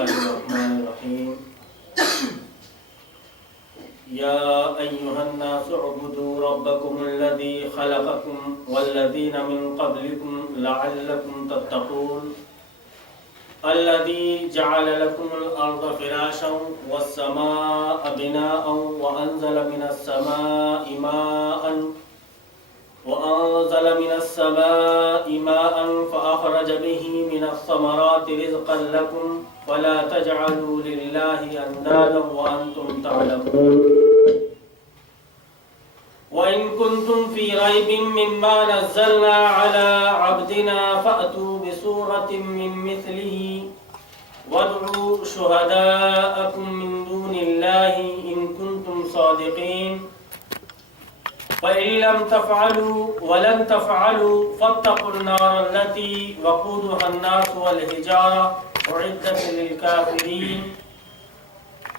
الله الرحمن الرحيم يا أيها الناس اعبدوا ربكم الذي خلقكم والذين من قبلكم لعلكم تتقون الذي جعل لكم الأرض فراشا والسماء بناء وأنزل من السماء ماء فأخرج به من الثمرات رزقا لكم فلا تجعلوا لله أندادا وأنتم تعلمون وإن كنتم في ريب مما نزلنا على عبدنا فأتوا بسورة من مثله وادعوا شهداءكم من دون الله إن كنتم صادقين فإن لم تفعلوا ولن تفعلوا فاتقوا النار التي وقودها الناس والحجارة أعدت للكافرين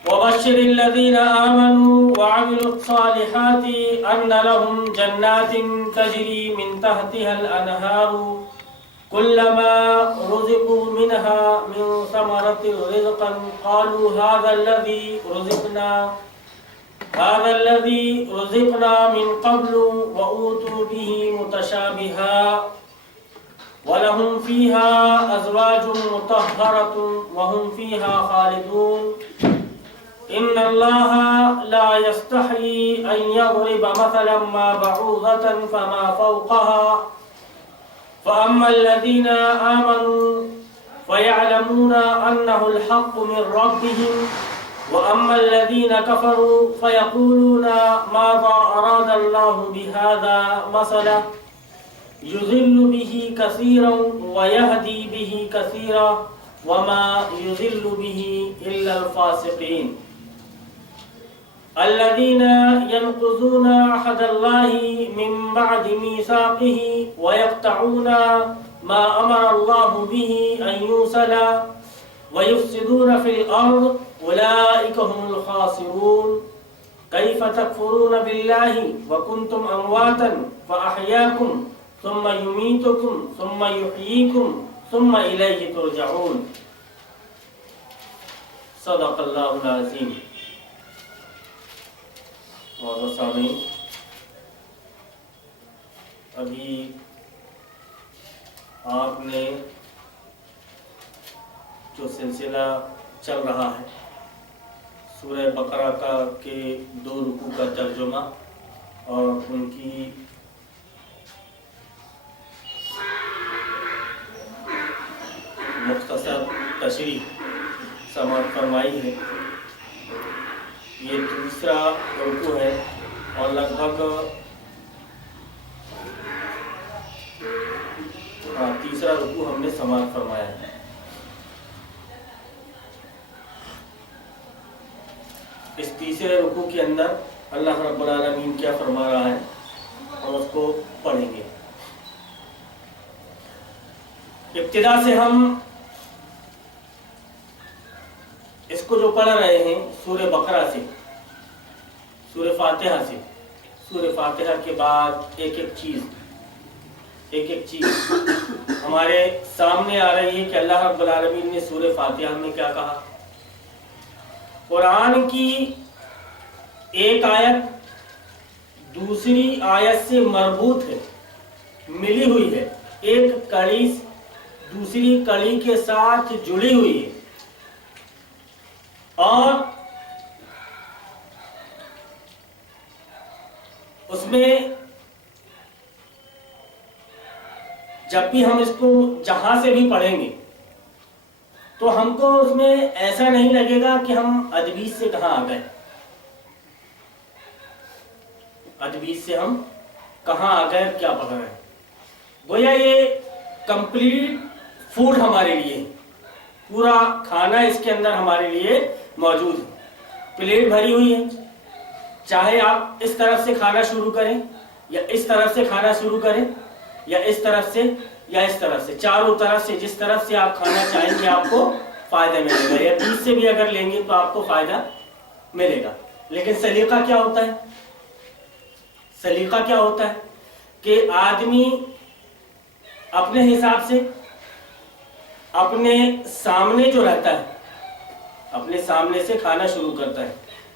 وبشر الذين آمنوا وعملوا الصالحات أن لهم جنات تجري من تحتها الأنهار كلما رزقوا منها من ثمرة رزقا قالوا هذا الذي رزقنا من قبل وأوتوا به متشابها ولهم فيها أزواج مطهرة وهم فيها خالدون إن الله لا يستحيي أن يضرب مثلا ما بعوضة فما فوقها فأما الذين آمنوا فيعلمون أنه الحق من ربهم وأما الذين كفروا فيقولون ماذا أراد الله بهذا مثلا يضل به كثيرا ويهدي به كثيرا وما يضل به إلا الفاسقين الذين ينقضون عهد الله من بعد ميثاقه ويقطعون ما أمر الله به أن يوصل ويفسدون في الأرض أولئك هم الخاسرون كيف تكفرون بالله وكنتم أمواتا فأحياكم ثم يميتكم ثم يحييكم ثم إليه ترجعون صدق اللہ العظیم. معزز سامعین، ابھی آپ نے جو سلسلہ چل رہا ہے سورہ بقرہ کا کے 2 رکوع کا ترجمہ اور ان کی مختصر تشریح سماعت فرمائی ہے. یہ دوسرا رکوع ہے اور لگ بھگ تیسرا رکوع ہم نے سماعت فرمایا ہے. اس تیسرے رکوع کے اندر اللہ رب العالمین کیا فرما رہا ہے ہم اس کو پڑھیں گے. ابتدا سے ہم اس کو جو پڑھ رہے ہیں سورہ بقرہ سے، سورہ فاتحہ سے. سورہ فاتحہ کے بعد ایک ایک چیز ہمارے سامنے آ رہی ہے کہ اللہ رب العالمین نے سورہ فاتحہ میں کیا کہا. قرآن کی ایک آیت دوسری آیت سے مربوط ہے، ملی ہوئی ہے، ایک کڑی دوسری کڑی کے ساتھ جڑی ہوئی ہے. اور اس میں جب بھی ہم اس کو جہاں سے بھی پڑھیں گے تو ہم کو اس میں ایسا نہیں لگے گا کہ ہم ادبیس سے کہاں آ گئے. ادبیس سے ہم کہاں آ گئے، کیا پڑھ رہے ہیں. گویا یہ کمپلیٹ فوڈ ہمارے لیے، پورا کھانا اس کے اندر ہمارے لیے موجود ہے. پلیٹ بھری ہوئی ہے، چاہے آپ اس طرف سے کھانا شروع کریں یا اس طرف سے کھانا شروع کریں یا اس طرف سے یا اس طرف سے، چاروں طرف سے جس طرف سے آپ کھانا چاہیں گے آپ کو فائدہ ملے گا. یا بیچ سے بھی اگر لیں گے تو آپ کو فائدہ ملے گا. لیکن سلیقہ کیا ہوتا ہے؟ سلیقہ کیا ہوتا ہے کہ آدمی اپنے حساب سے اپنے سامنے جو رہتا ہے اپنے سامنے سے کھانا شروع کرتا ہے.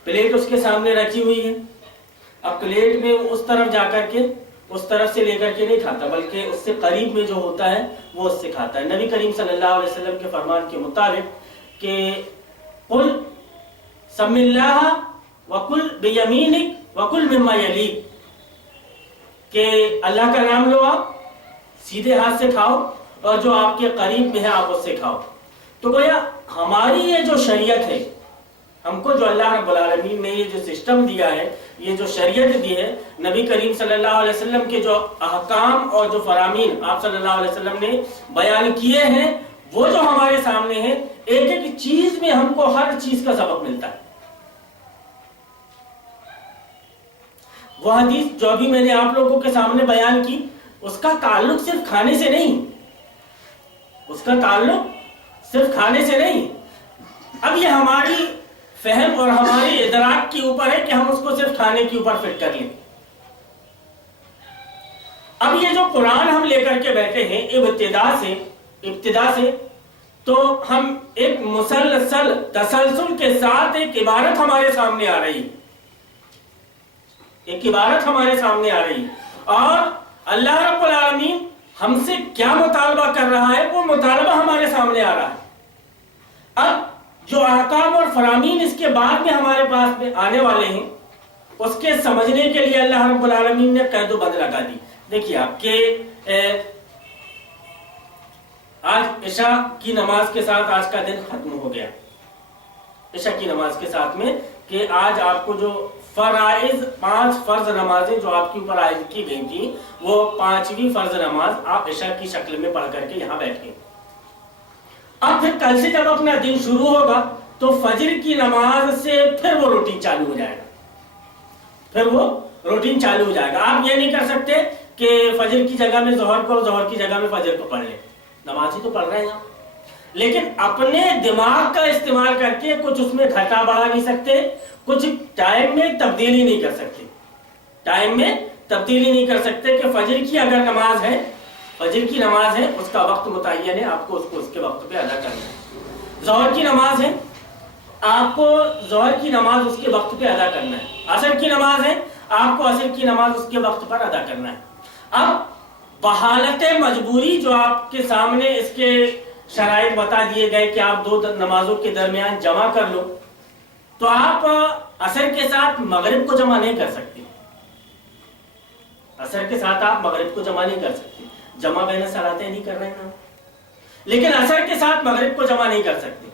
پلیٹ اس کے سامنے رکھی ہوئی ہے. اب پلیٹ میں وہ اس طرف جا کر کے اس طرف سے لے کر کے نہیں کھاتا، بلکہ اس سے قریب میں جو ہوتا ہے وہ اس سے کھاتا ہے. نبی کریم صلی اللہ علیہ وسلم کے فرمان کے مطابق کہ قل سم اللہ وکل بیمینک وکل مما یلیک، کہ اللہ کا نام لو، آپ سیدھے ہاتھ سے کھاؤ اور جو آپ کے قریب میں ہے آپ اس سے کھاؤ. تو گویا ہماری یہ جو شریعت ہے، ہم کو جو اللہ رب العالمین نے یہ جو سسٹم دیا ہے، یہ جو شریعت دی ہے، نبی کریم صلی اللہ علیہ وسلم کے جو احکام اور جو فرامین آپ صلی اللہ علیہ وسلم نے بیان کیے ہیں، وہ جو ہمارے سامنے ہیں، ایک ایک چیز میں ہم کو ہر چیز کا سبق ملتا ہے. وہ حدیث جو ابھی میں نے آپ لوگوں کے سامنے بیان کی، اس کا تعلق صرف کھانے سے نہیں، اس کا تعلق صرف کھانے سے نہیں. اب یہ ہماری فہم اور ہماری ادراک کے اوپر ہے کہ ہم اس کو صرف کھانے کے اوپر فٹ کر لیں. اب یہ جو قرآن ہم لے کر کے بیٹھے ہیں ابتدا سے تو ہم ایک مسلسل تسلسل کے ساتھ ایک عبارت ہمارے سامنے آ رہی، ایک عبارت ہمارے سامنے آ رہی، اور اللہ رب العالمین ہم سے کیا مطالبہ کر رہا ہے وہ مطالبہ ہمارے سامنے آ رہا ہے. اب جو احکام اور فرامین اس کے بعد میں ہمارے پاس میں آنے والے ہیں، اس کے سمجھنے کے لیے اللہ رب العالمین نے قید و بند لگا دی. دیکھیے آپ کہ آج عشاء کی نماز کے ساتھ آج کا دن ختم ہو گیا. عشاء کی نماز کے ساتھ میں کہ آج آپ کو جو فرائض 5 فرض نمازیں جو آپ کے اوپر عائد کی گئی تھی، وہ 5ویں فرض نماز آپ عشاء کی شکل میں پڑھ کر کے یہاں بیٹھے. اب پھر کل سے جب اپنا دن شروع ہوگا تو فجر کی نماز سے پھر وہ روٹین چالو ہو جائے گا. آپ یہ نہیں کر سکتے کہ فجر کی جگہ میں ظہر کو، ظہر کی جگہ میں فجر کو پڑھ لیں. نماز ہی تو پڑھ رہے ہیں آپ، لیکن اپنے دماغ کا استعمال کر کے کچھ اس میں گھٹا بڑھا نہیں سکتے، کچھ ٹائم میں تبدیلی نہیں کر سکتے. کہ فجر کی اگر نماز ہے، فجر کی نماز ہے، اس کا وقت متعین ہے، آپ کو اس کے وقت پہ ادا کرنا ہے. ظہر کی نماز ہے، آپ کو ظہر کی نماز اس کے وقت پہ ادا کرنا ہے. عصر کی نماز ہے، آپ کو عصر کی نماز اس کے وقت پر ادا کرنا ہے. اب بحالت مجبوری جو آپ کے سامنے اس کے شرائط بتا دیے گئے کہ آپ 2 نمازوں کے درمیان جمع کر لو، تو آپ عصر کے ساتھ مغرب کو جمع نہیں کر سکتے. عصر کے ساتھ آپ مغرب کو جمع نہیں کر سکتے، جمع بین صلاتین نہیں کر رہے ہیں. لیکن عصر کے ساتھ مغرب کو جمع نہیں کر سکتے.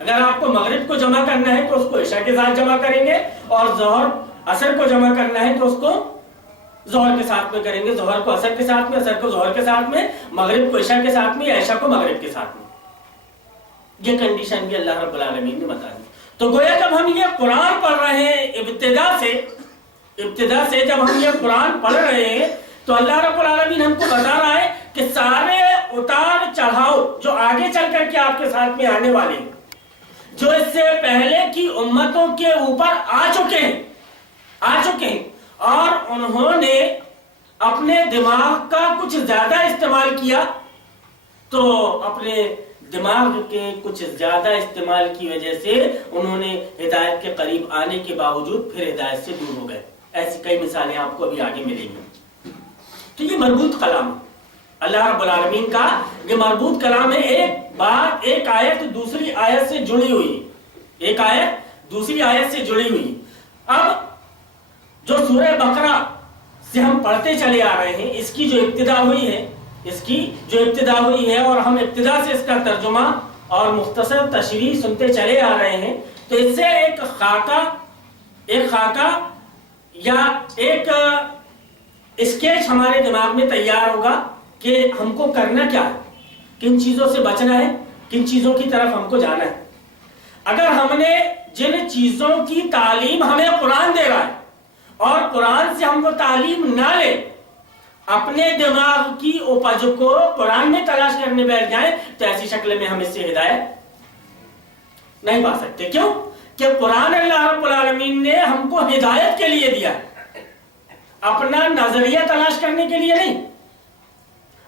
اگر آپ کو مغرب کو جمع کرنا ہے تو اس کو عشاء کے ساتھ جمع کریں گے، اور ظہر عصر کو جمع کرنا ہے تو اس کو ظہر کے ساتھ میں کریں گے. ظہر کو عصر کے ساتھ میں، عصر کو ظہر کے ساتھ میں، مغرب کو عشاء کے ساتھ میں، یا عشاء کو مغرب کے ساتھ میں. یہ کنڈیشن بھی اللہ رب العالمین نے بتا دی. تو گویا جب ہم یہ قرآن پڑھ رہے ہیں ابتدا سے جب ہم یہ قرآن پڑھ رہے ہیں تو اللہ رب العالمین ہم کو بتا رہا ہے کہ سارے اتار چڑھاؤ جو آگے چل کر کے آپ کے ساتھ میں آنے والے ہیں، جو اس سے پہلے کی امتوں کے اوپر آ چکے ہیں اور انہوں نے اپنے دماغ کا کچھ زیادہ استعمال کیا، تو اپنے دماغ کے کچھ زیادہ استعمال کی وجہ سے انہوں نے ہدایت کے قریب آنے کے باوجود پھر ہدایت سے دور ہو گئے. ایسی کئی مثالیں آپ کو ابھی آگے ملیں گی. تو یہ مربوط کلام اللہ رب العالمین کا، یہ مربوط کلام ہے. ایک آیت دوسری آیت سے جڑی ہوئی. اب جو سورہ بقرہ سے ہم پڑھتے چلے آ رہے ہیں، اس کی جو ابتدا ہوئی ہے اور ہم ابتدا سے اس کا ترجمہ اور مختصر تشریح سنتے چلے آ رہے ہیں، تو اس سے ایک خاکہ یا ایک اسکیچ ہمارے دماغ میں تیار ہوگا کہ ہم کو کرنا کیا ہے، کن چیزوں سے بچنا ہے، کن چیزوں کی طرف ہم کو جانا ہے. اگر ہم نے جن چیزوں کی تعلیم ہمیں قرآن دے رہا ہے اور قرآن سے ہم کو تعلیم نہ لے، اپنے دماغ کی اپج کو قرآن میں تلاش کرنے بیٹھ جائیں، تو ایسی شکل میں ہم اس سے ہدایت نہیں پا سکتے. کیوں کہ قرآن اللہ رب العالمین نے ہم کو ہدایت کے لیے دیا ہے، اپنا نظریہ تلاش کرنے کے لیے نہیں.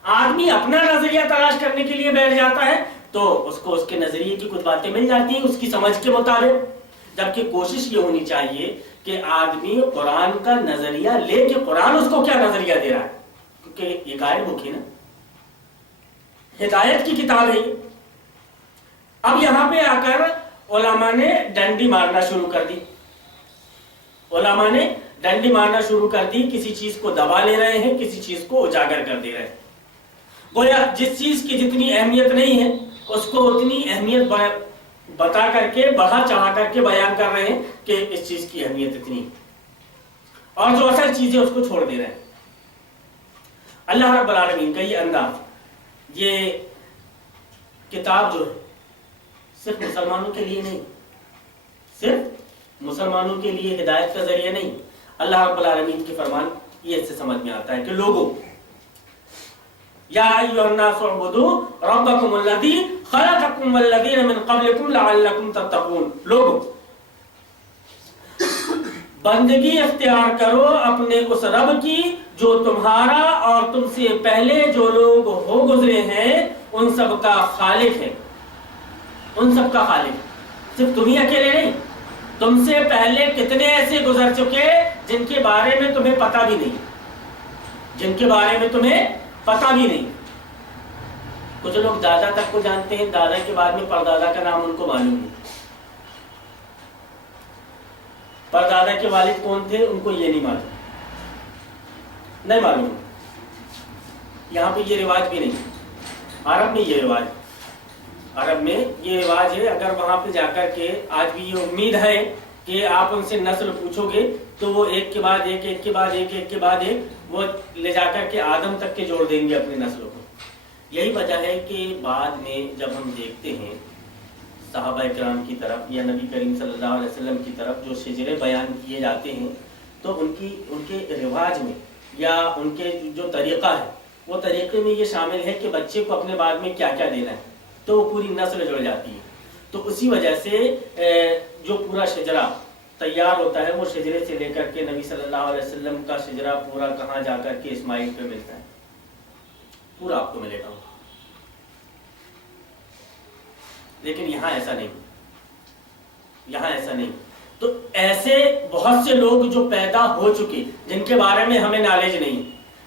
آدمی اپنا نظریہ تلاش کرنے کے لیے بیٹھ جاتا ہے تو اس کو اس کے نظریے کی کچھ باتیں مل جاتی ہیں اس کی سمجھ کے مطابق، جبکہ کوشش یہ ہونی چاہیے کہ آدمی قرآن کا نظریہ لے کہ قرآن اس کو کیا نظریہ دے رہا ہے، کیونکہ یہ گائیڈ بک ہے نا، ہدایت کی کتاب ہے۔ اب یہاں پہ آ کر علماء نے ڈنڈی مارنا شروع کر دی، علماء نے ڈنڈی مارنا شروع کر دی، کسی چیز کو دبا لے رہے ہیں، کسی چیز کو اجاگر کر دے رہے ہیں، گویا جس چیز کی جتنی اہمیت نہیں ہے اس کو اتنی اہمیت بتا کر کے بڑھا چڑھا کر کے بیان کر رہے ہیں کہ اس چیز کی اہمیت اتنی، اور جو اصل چیزیں اس کو چھوڑ دے رہے ہیں۔ اللہ رب العالمین کا یہ انداز، یہ کتاب جو ہے صرف مسلمانوں کے لیے نہیں، صرف مسلمانوں کے لیے ہدایت کا ذریعہ نہیں، اللہ رب العالمین کے فرمان یہ اس سے سمجھ میں آتا ہے کہ لوگوں یا ایھا الناس اعبدوا ربکم الذی خلقکم والذین من قبلکم لعلکم تتقون، لوگوں بندگی اختیار کرو اپنے اس رب کی جو تمہارا اور تم سے پہلے جو لوگ ہو گزرے ہیں ان سب کا خالق ہے، ان سب کا خالق، صرف تم ہی اکیلے نہیں، تم سے پہلے کتنے ایسے گزر چکے جن کے بارے میں تمہیں پتہ بھی نہیں، جن کے بارے میں تمہیں پتہ بھی نہیں۔ کچھ لوگ دادا تک کو جانتے ہیں، دادا کے بعد میں پردادا کا نام ان کو معلوم نہیں، پردادا کے والد کون تھے ان کو یہ نہیں معلوم، نہیں معلوم۔ یہاں پہ یہ رواج بھی نہیں، عرب میں یہ رواج، عرب میں یہ رواج ہے، اگر وہاں پہ جا کر کے آج بھی یہ امید ہے کہ آپ ان سے نسل پوچھو گے تو وہ ایک کے بعد ایک، ایک کے بعد ایک، ایک کے بعد ایک وہ لے جا کر کے آدم تک کے جوڑ دیں گے اپنی نسلوں کو۔ یہی وجہ ہے کہ بعد میں جب ہم دیکھتے ہیں صحابہ کرام کی طرف یا نبی کریم صلی اللہ علیہ وسلم کی طرف جو شجرے بیان کیے جاتے ہیں تو ان کے رواج میں یا ان کے جو طریقہ ہے وہ طریقے میں یہ شامل ہے کہ بچے کو اپنے بعد میں کیا کیا دینا ہے، تو وہ پوری نسل جڑ جاتی ہے۔ تو اسی وجہ سے جو پورا شجرہ تیار ہوتا ہے وہ شجرے سے لے کر کے نبی صلی اللہ علیہ وسلم کا شجرہ پورا کہاں جا کر کے اسماعیل پہ ملتا ہے، پورا آپ کو ملے گا، لیکن یہاں ایسا نہیں، یہاں ایسا نہیں۔ تو ایسے بہت سے لوگ جو پیدا ہو چکے جن کے بارے میں ہمیں نالج نہیں،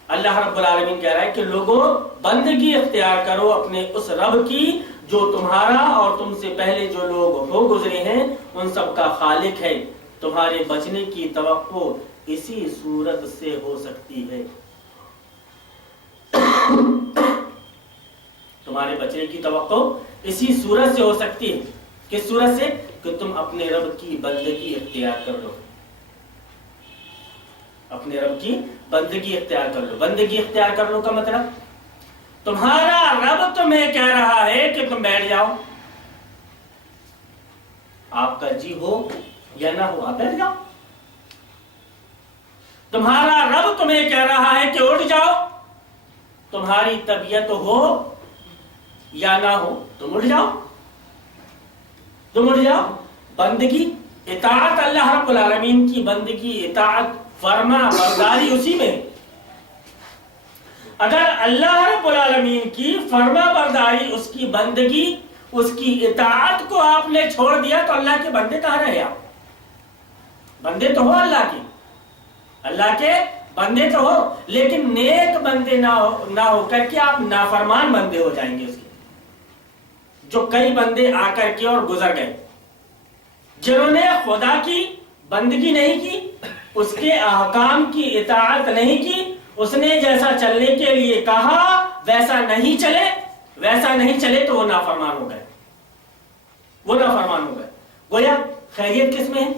اللہ رب العالمین کہہ رہا ہے کہ لوگوں بندگی اختیار کرو اپنے اس رب کی جو تمہارا اور تم سے پہلے جو لوگ ہو گزرے ہیں ان سب کا خالق ہے، تمہارے بچنے کی توقع اسی صورت سے ہو سکتی ہے، تمہارے بچنے کی توقع اسی صورت سے ہو سکتی ہے، کس صورت سے؟ کہ تم اپنے رب کی بندگی اختیار کر لو، اپنے رب کی بندگی اختیار کر لو۔ بندگی اختیار کرنے کا مطلب تمہارا رب تمہیں کہہ رہا ہے کہ تم بیٹھ جاؤ، آپ کا جی ہو یا نہ ہو آپ بیٹھ جاؤ، تمہارا رب تمہیں کہہ رہا ہے کہ اٹھ جاؤ، تمہاری طبیعت ہو یا نہ ہو تم اٹھ جاؤ، تم اٹھ جاؤ۔ بندگی اطاعت اللہ رب العالمین کی بندگی، اطاعت، فرما برداری اسی میں۔ اگر اللہ رب العالمین کی فرما برداری، اس کی بندگی، اس کی اطاعت کو آپ نے چھوڑ دیا تو اللہ کے بندے کہاں رہے آپ؟ بندے تو ہو اللہ کے، اللہ کے بندے تو ہو، لیکن نیک بندے نہ ہو کر کے آپ نافرمان بندے ہو جائیں گے اس کے، جو کئی بندے آ کر کے اور گزر گئے جنہوں نے خدا کی بندگی نہیں کی، اس کے احکام کی اطاعت نہیں کی، اس نے جیسا چلنے کے لیے کہا ویسا نہیں چلے تو وہ نافرمان ہو گئے، وہ نافرمان ہو گئے۔ گویا خیریت کس میں ہے؟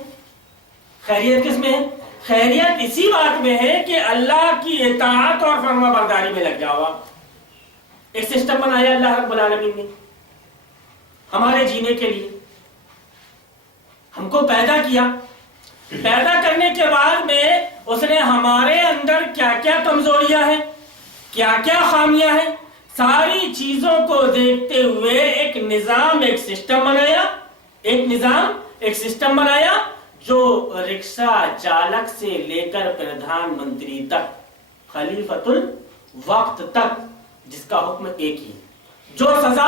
خیریت کس میں ہے؟ خیریت اسی بات میں ہے کہ اللہ کی اطاعت اور فرما برداری میں لگ جاؤ آپ۔ ایک سسٹم بنایا اللہ رب العالمین نے ہمارے جینے کے لیے، ہم کو پیدا کیا، پیدا کرنے کے بعد میں اس نے ہمارے اندر کیا کیا کمزوریاں ہیں، کیا کیا خامیاں ہیں، ساری چیزوں کو دیکھتے ہوئے ایک نظام، ایک سسٹم بنایا، ایک سسٹم بنایا جو رکشہ چالک سے لے کر پردھان منتری تک، خلیفۃ الوقت تک، جس کا حکم ایک ہی، جو سزا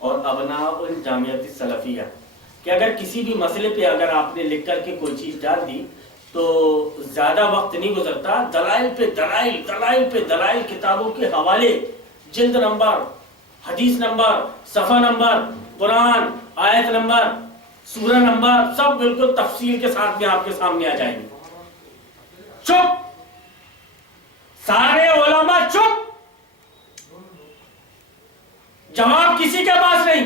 اور ابناء الجامعۃ السلفیہ کہ اگر کسی بھی مسئلے پہ اگر آپ نے لکھ کر کے کوئی چیز ڈال دی تو زیادہ وقت نہیں گزرتا، دلائل پہ دلائل، دلائل پہ دلائل، کتابوں کے حوالے، جلد نمبر، حدیث نمبر، صفحہ نمبر، قرآن آیت نمبر، سورہ نمبر، سب بالکل تفصیل کے ساتھ میں آپ کے سامنے آ جائیں گے۔ چپ، سارے علماء چپ، جواب کسی کے پاس نہیں،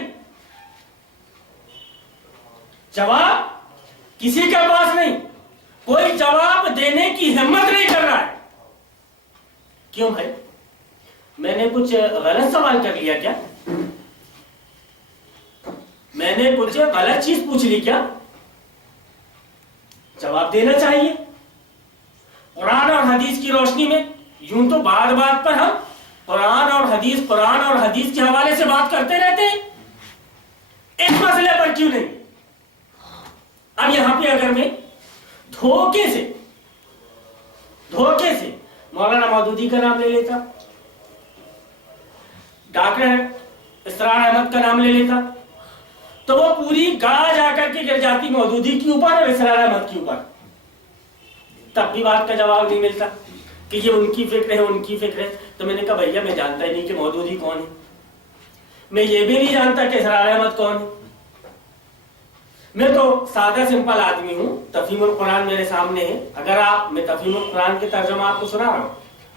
جواب کسی کے پاس نہیں، کوئی جواب دینے کی ہمت نہیں کر رہا ہے۔ کیوں بھائی؟ میں نے کچھ غلط سوال کر لیا کیا؟ میں نے کچھ غلط چیز پوچھ لی کیا؟ جواب دینا چاہیے۔ قرآن اور حدیث کی روشنی میں یوں تو بات بات پر ہم قرآن اور حدیث کے حوالے سے بات کرتے رہتے ہیں، اس مسئلے پر کیوں نہیں؟ اب یہاں پہ اگر میں دھوکے سے مولانا مودودی کا نام لے لیتا، ڈاکٹر اسرار احمد کا نام لے لیتا، تو وہ پوری گاہ جا کر کے گر جاتی مودودی کے اوپر اور اسرار احمد کے اوپر، تب بھی بات کا جواب نہیں ملتا کہ یہ ان کی فکر ہے، ان کی فکر ہے۔ تو میں نے کہا بھیا میں جانتا ہی نہیں کہ مودودی کون ہے، میں یہ بھی نہیں جانتا کہ اسرار احمد کون ہے، میں تو سادہ سمپل آدمی ہوں، تفہیم القرآن میرے سامنے ہے، اگر میں تفہیم القرآن کے ترجمہ آپ کو سنا رہا ہوں،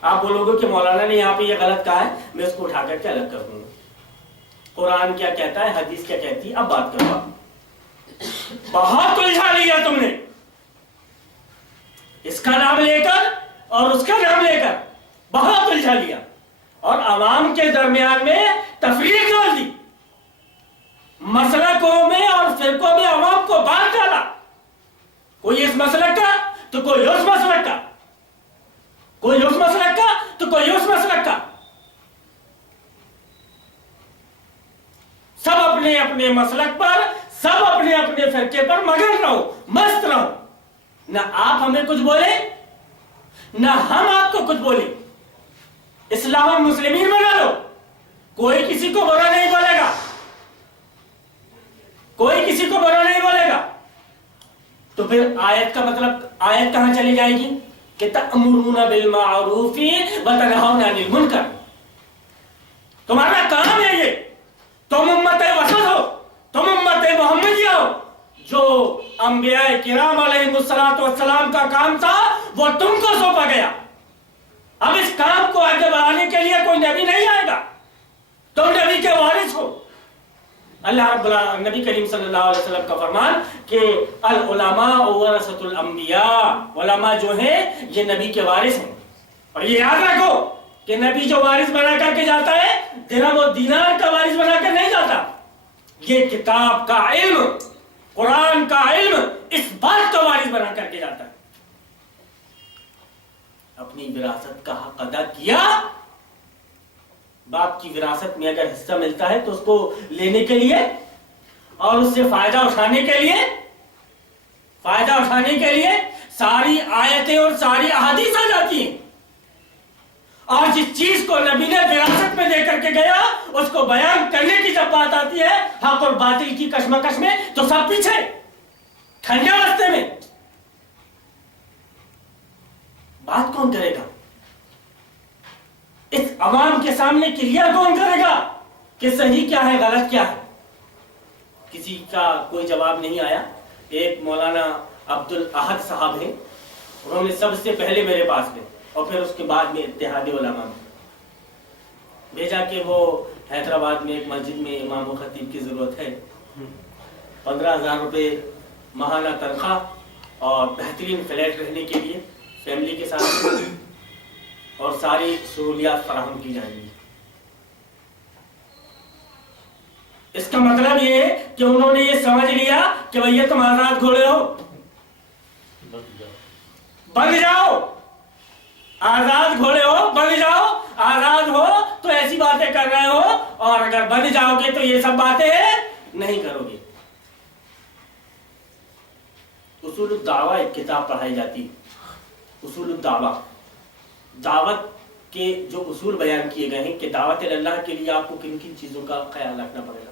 آپ بولو گے کہ مولانا نے یہاں پہ یہ غلط کہا ہے، میں اس کو اٹھا کر کے الگ کر دوں گا، قرآن کیا کہتا ہے، حدیث کیا کہتی ہے، اب بات کرو۔ بہت الجھا لیا تم نے، اس کا نام لے کر اور اس کا نام لے کر بہت الجھا لیا، اور عوام کے درمیان میں تفریق ڈال دی، مسلکوں میں اور فرقوں میں عوام کو بانٹ ڈالا، کوئی اس مسلک کا تو کوئی اس مسلک کا، کوئی اس مسلک کا تو کوئی اس مسلک کا، سب اپنے اپنے مسلک پر، سب اپنے اپنے فرقے پر مگن رہو، مست رہو، نہ آپ ہمیں کچھ بولے نہ ہم آپ کو کچھ بولے، اصلاح المسلمین بنا لو، کوئی کسی کو برا نہیں بولے گا، کوئی کسی کو برا نہیں بولے گا۔ تو پھر آیت کا مطلب، آیت کہاں چلی جائے گی کہ تأمرون بالمعروف وتنہون عن المنکر، تمہارا کام ہے یہ، تم امت وسط ہو، تم امت محمدیہ ہو، جو انبیاء کرام علیہ السلام کا کام تھا وہ تم کو سونپا گیا، اب اس کام کو آگے بڑھانے کے لیے کوئی نبی نہیں آئے گا، تم نبی کے وارث ہو۔ اللہ رب العالمین، نبی کریم صلی اللہ علیہ وسلم کا فرمان کہ العلماء ورثۃ الانبیاء، علماء جو ہیں یہ نبی کے وارث ہیں، اور یہ یاد رکھو کہ نبی جو وارث بنا کر کے جاتا ہے درہم و دینار کا وارث بنا کر نہیں جاتا، یہ کتاب کا علم، قرآن کا علم، اس بات کا وارث بنا کر کے جاتا ہے۔ اپنی وراثت کا حق ادا کیا، باپ کی وراثت میں اگر حصہ ملتا ہے تو اس کو لینے کے لیے اور اس سے فائدہ اٹھانے کے لیے ساری آیتیں اور ساری احادیث آ جاتی ہیں، اور جس چیز کو نبی نے وراثت میں دے کر کے گیا اس کو بیان کرنے کی جب بات آتی ہے حق اور باطل کی کشمکش میں، تو سب پیچھے ٹھنڈے راستے میں، بات کون کرے گا؟ اس عوام کے سامنے کلیئر کون کرے گا کہ صحیح کیا ہے غلط کیا ہے؟ کسی کا کوئی جواب نہیں آیا۔ ایک مولانا عبد الاحد صاحب ہیں، انہوں نے سب سے پہلے میرے پاس میں اور پھر اس کے بعد میں اتحاد علماء میں بھیجا کہ وہ حیدرآباد میں ایک مسجد میں امام و خطیب کی ضرورت ہے، 15,000 روپے ماہانہ تنخواہ اور بہترین فلیٹ رہنے کے لیے فیملی کے ساتھ، اور ساری سہولیات فراہم کی جائیں گی۔ اس کا مطلب یہ ہے کہ انہوں نے یہ سمجھ لیا کہ بھئی تم آزاد گھوڑے ہو، بن جاؤ، آزاد گھوڑے ہو، بن جاؤ، آزاد ہو تو ایسی باتیں کر رہے ہو، اور اگر بن جاؤ گے تو یہ سب باتیں نہیں کرو گے۔ اصول الدعوہ ایک کتاب پڑھائی جاتی، اصول الدعوہ، دعوت کے جو اصول بیان کیے گئے ہیں کہ دعوت اللہ کے لیے آپ کو کن کن چیزوں کا خیال رکھنا پڑے گا۔